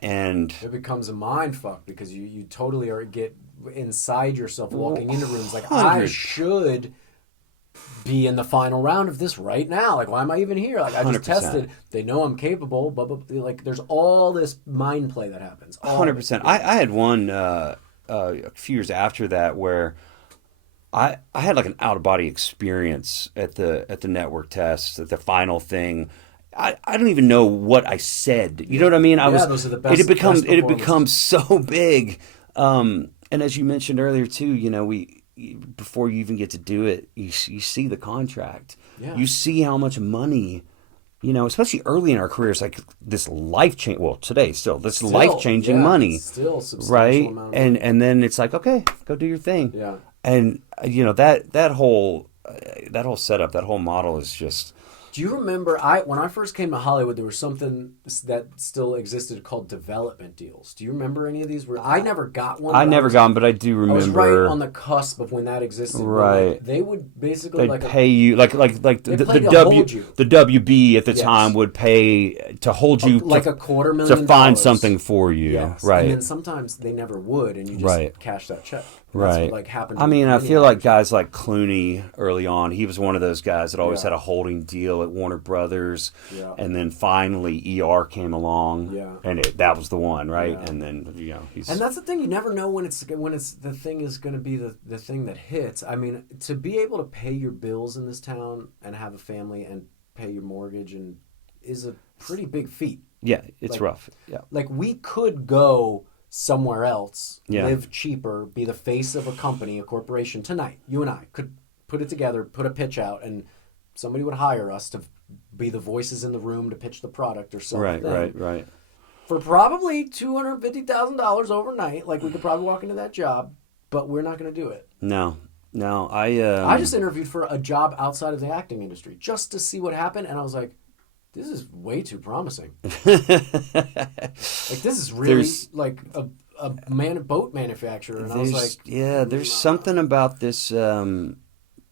And it becomes a mind fuck, because you totally get inside yourself walking into rooms like, I should be in the final round of this right now. Like, why am I even here? Like, I just 100%. tested. They know I'm capable, but like, there's all this mind play that happens. 100%. I had one a few years after that where I had like an out of body experience at the network test, at the final thing. I don't even know what I said. You know what I mean? Those are the best. It had become so big. And as you mentioned earlier too, before you even get to do it, you see the contract. Yeah. You see how much money, especially early in our careers, like this life-changing, well, today still, this life-changing money. Still substantial right? amount of money. And then it's like, okay, go do your thing. Yeah. And, that whole setup, that whole model is just Do you remember when I first came to Hollywood, there was something that still existed called development deals. Do you remember any of these? I never got one. I never got one, but I do remember. I was right on the cusp of when that existed. Right. Like, they would basically they'd pay you the WB at the time would pay to hold you like $250,000 to find something for you. Yes. Right. And then sometimes they never would, and you just cash that check. And right. That's what, like, happened. I mean, I feel like guys like Clooney early on, he was one of those guys that always had a holding deal at Warner Brothers, and then finally ER came along, and that was the one, right? Yeah. And then and that's the thing, you never know when it's the thing is going to be the thing that hits. I mean, to be able to pay your bills in this town and have a family and pay your mortgage is a pretty big feat. Yeah, it's rough. Yeah, like we could go somewhere else, live cheaper, be the face of a company, a corporation tonight. You and I could put it together, put a pitch out, and somebody would hire us to be the voices in the room to pitch the product or something. Right. For probably $250,000 overnight. Like, we could probably walk into that job, but we're not going to do it. No. I just interviewed for a job outside of the acting industry just to see what happened, and I was like, this is way too promising. Like, this is really like a boat manufacturer, and I was like, there's something about this. Did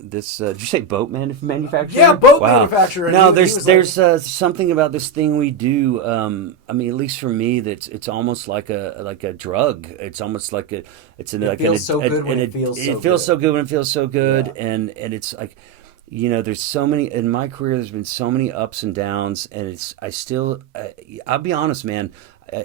you say boat manufacturer? Yeah, boat manufacturer. No, there's something about this thing we do. I mean, at least for me, it's almost like a drug. It's almost like it feels so good when it feels so good, and it's like. There's so many in my career. There's been so many ups and downs, and I'll be honest, man.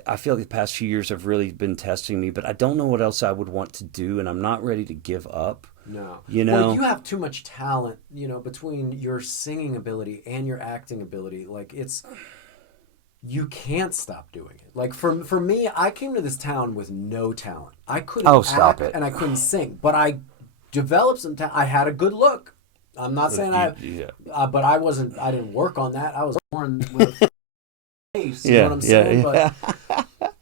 I feel like the past few years have really been testing me, but I don't know what else I would want to do, and I'm not ready to give up. No, well, you have too much talent. Between your singing ability and your acting ability, like you can't stop doing it. Like for me, I came to this town with no talent. I couldn't act and I couldn't sing, but I developed some talent. I had a good look. I'm not saying but I wasn't. I didn't work on that. I was born with a face. You know what I'm saying? But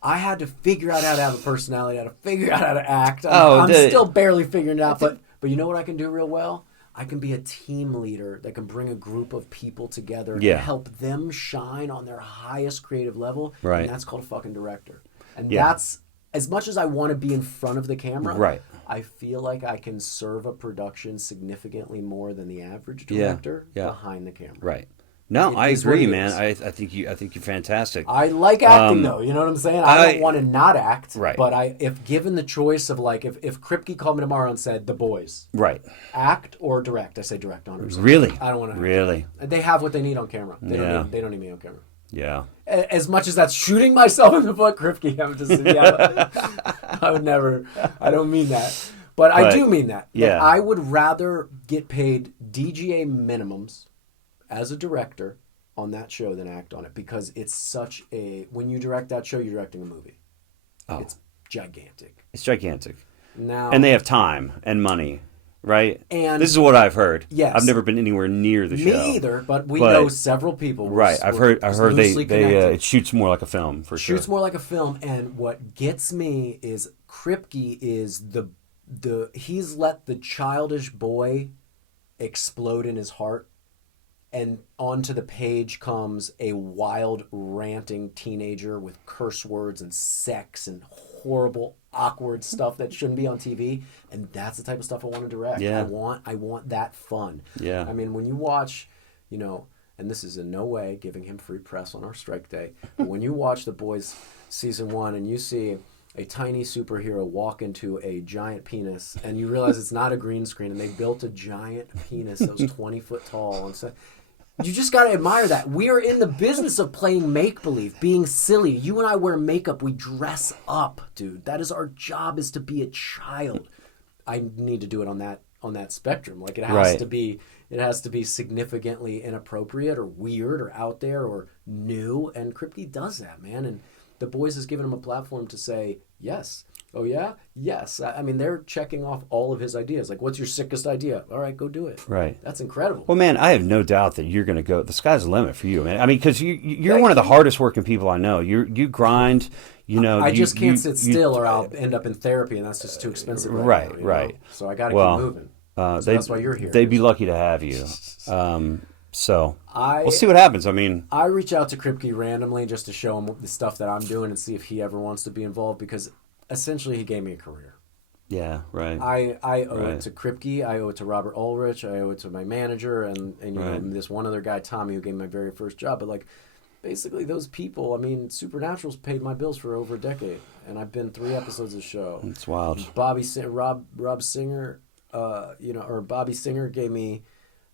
I had to figure out how to have a personality. I had to figure out how to act. I'm still barely figuring it out. But you know what I can do real well? I can be a team leader that can bring a group of people together and help them shine on their highest creative level. Right. And that's called a fucking director. And that's as much as I want to be in front of the camera. Right. I feel like I can serve a production significantly more than the average director behind the camera. Right. No, I agree, man. I think you're fantastic. I like acting, though. You know what I'm saying? I don't want to not act. Right. But if given the choice of, like, if Kripke called me tomorrow and said, "The Boys," right, act or direct, I say direct on. Really? I don't want to. Really? They have what they need on camera. They don't need me on camera. Yeah. As much as that's shooting myself in the foot, Kripke, I would never. I don't mean that. But I do mean that. Yeah. I would rather get paid DGA minimums as a director on that show than act on it, because it's such when you direct that show, you're directing a movie. Oh. It's gigantic. Now, and they have time and money, right? And this is what I've heard. Yes. I've never been anywhere near the show. Me either, but we know several people. Right. I've heard they it shoots more like a film for sure. Shoots more like a film, and what gets me is Kripke is he's let the childish boy explode in his heart, and onto the page comes a wild, ranting teenager with curse words and sex and horrible, awkward stuff that shouldn't be on TV, and that's the type of stuff I want to direct. Yeah. I want that fun. Yeah. I mean, when you watch, and this is in no way giving him free press on our strike day, but when you watch The Boys season 1 and you see a tiny superhero walk into a giant penis, and you realize it's not a green screen, and they built a giant penis that was 20 foot tall, and so you just got to admire that. We are in the business of playing make-believe, being silly. You and I wear makeup. We dress up, dude. That is our job, is to be a child. I need to do it on that spectrum. Like, it has to be significantly inappropriate or weird or out there or new. And Kripke does that, man. And The Boys has given him a platform to say, yes. Oh, yeah? Yes. I mean, they're checking off all of his ideas. Like, what's your sickest idea? All right, go do it. Right. That's incredible. Well, man, I have no doubt that you're going to go. The sky's the limit for you, man. I mean, because you're one of the hardest working people I know. You grind. I just can't sit still, or I'll end up in therapy, and that's just too expensive. Right now, So I got to keep moving. So that's why you're here. They'd be lucky to have you. So we'll see what happens. I mean, I reach out to Kripke randomly just to show him the stuff that I'm doing and see if he ever wants to be involved, because essentially he gave me a career. Yeah, right. I owe it to Kripke, I owe it to Robert Ulrich, I owe it to my manager, and you know, this one other guy, Tommy, who gave me my very first job. But like, basically those people, I mean, Supernatural's paid my bills for over a decade, and I've been 3 episodes of the show. It's wild. Rob Singer, or Bobby Singer gave me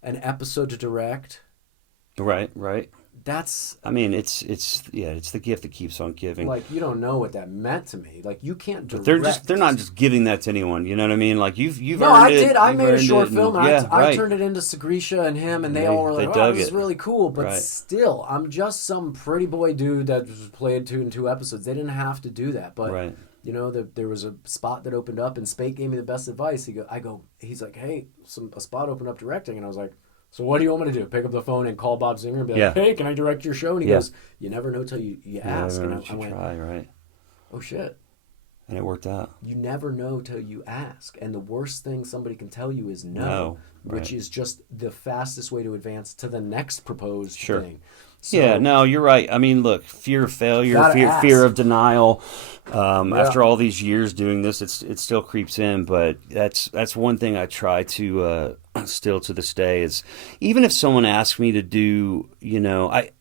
an episode to direct. Right. That's. I mean, it's the gift that keeps on giving. Like, you don't know what that meant to me. Like, you can't direct. But they're not just giving that to anyone. You know what I mean? Like you've no, earned I it. did. I made a short film. And I turned it into Sagrisha and him, and they all were like, "Oh, this is really cool." But still, I'm just some pretty boy dude that was played in 2 episodes. They didn't have to do that, but you know, there was a spot that opened up, and Spake gave me the best advice. He's like, "Hey, a spot opened up directing," and I was like, "So what do you want me to do? Pick up the phone and call Bob Singer and be like, hey, can I direct your show?" And he goes, "You never know till you ask." And I went, right. "Oh, shit." And it worked out. You never know till you ask. And the worst thing somebody can tell you is no. Which is just the fastest way to advance to the next proposed thing. So, yeah, no, you're right. I mean, look, fear of failure, fear of denial. After all these years doing this, it still creeps in. But that's one thing I try to still to this day is, even if someone asks me to do, you know, I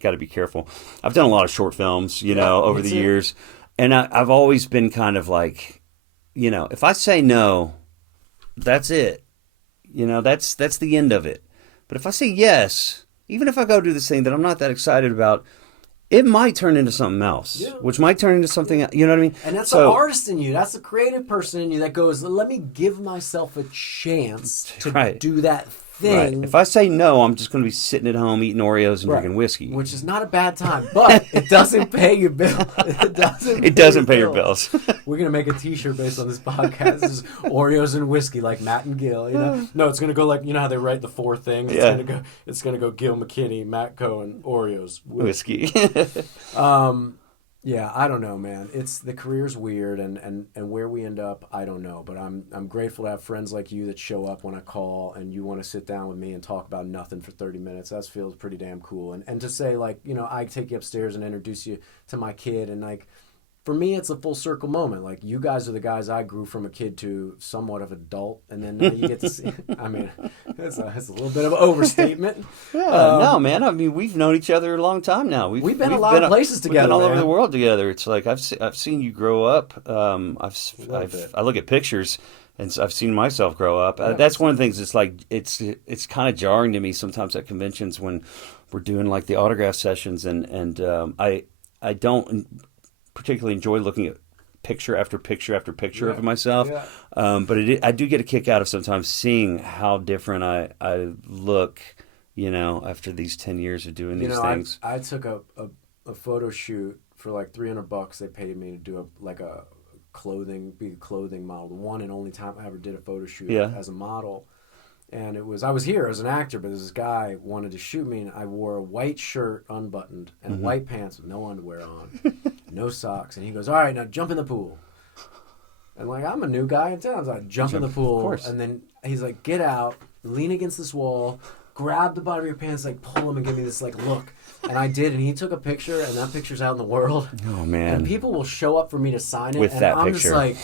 got to be careful. I've done a lot of short films, you know, over the years, and I've always been kind of like, you know, if I say no, that's it. You know, that's the end of it. But if I say yes, even if I go do this thing that I'm not that excited about, it might turn into something else, which might turn into something, you know what I mean? And that's the artist in you. That's the creative person in you that goes, let me give myself a chance to do that thing. Right. If I say no, I'm just going to be sitting at home eating Oreos and drinking whiskey. Which is not a bad time, but it doesn't pay your bill. It doesn't pay your bills. We're going to make a t-shirt based on this podcast. This is Oreos and whiskey, like Matt and Gil. You know? No, it's going to go like, you know how they write the 4 things? It's going to go Gil McKinney, Matt Cohen, Oreos, whiskey. Yeah, I don't know, man. The career's weird, and where we end up, I don't know. But I'm grateful to have friends like you that show up when I call, and you want to sit down with me and talk about nothing for 30 minutes. That feels pretty damn cool. And to say, like, you know, I take you upstairs and introduce you to my kid, and like, for me, it's a full circle moment. Like, you guys are the guys I grew from a kid to somewhat of adult, and then now you get to see. I mean, it's a little bit of an overstatement. No, man. I mean, we've known each other a long time now. We've been a lot of places together. We've been all over the world together. It's like I've seen you grow up. I look at pictures, and I've seen myself grow up. That's one of the things. It's like it's kind of jarring to me sometimes at conventions when we're doing like the autograph sessions, and I don't particularly enjoy looking at picture after picture after picture of myself. But I do get a kick out of sometimes seeing how different I look, you know, after these 10 years of doing these things. I took a photo shoot for like $300. They paid me to do a clothing model. The one and only time I ever did a photo shoot as a model. And I was here as an actor, but this guy wanted to shoot me, and I wore a white shirt unbuttoned and white pants with no underwear on, no socks. And he goes, "All right, now jump in the pool." And like, I'm a new guy in town, so I jump in the pool. Of course. And then he's like, "Get out, lean against this wall, grab the bottom of your pants, like pull them and give me this like look." And I did, and he took a picture, and that picture's out in the world. Oh, man. And people will show up for me to sign it, with and that I'm picture. just like,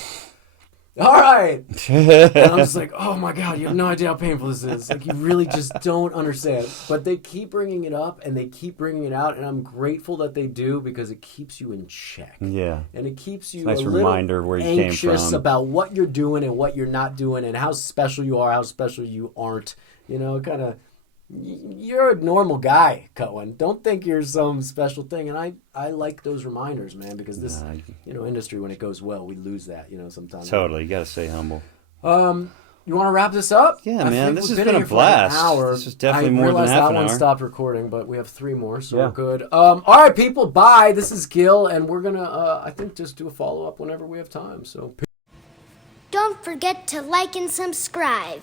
all right. And I'm just like, oh my God, you have no idea how painful this is. Like, you really just don't understand. But they keep bringing it up and they keep bringing it out, and I'm grateful that they do, because it keeps you in check. Yeah. And it keeps you nice a little reminder where you came anxious from. about what you're doing and what you're not doing, and how special you are, how special you aren't. You know, kind of, you're a normal guy, Cohen. Don't think you're some special thing. And I like those reminders, man, because this, industry, when it goes well, we lose that, sometimes. Totally. You got to stay humble. You want to wrap this up? Yeah, man. This has been a blast. This is definitely more than half an hour. I realized that one stopped recording, but we have 3 more, so we're good. All right, people. Bye. This is Gil, and we're going to, I think, just do a follow-up whenever we have time. So, don't forget to like and subscribe.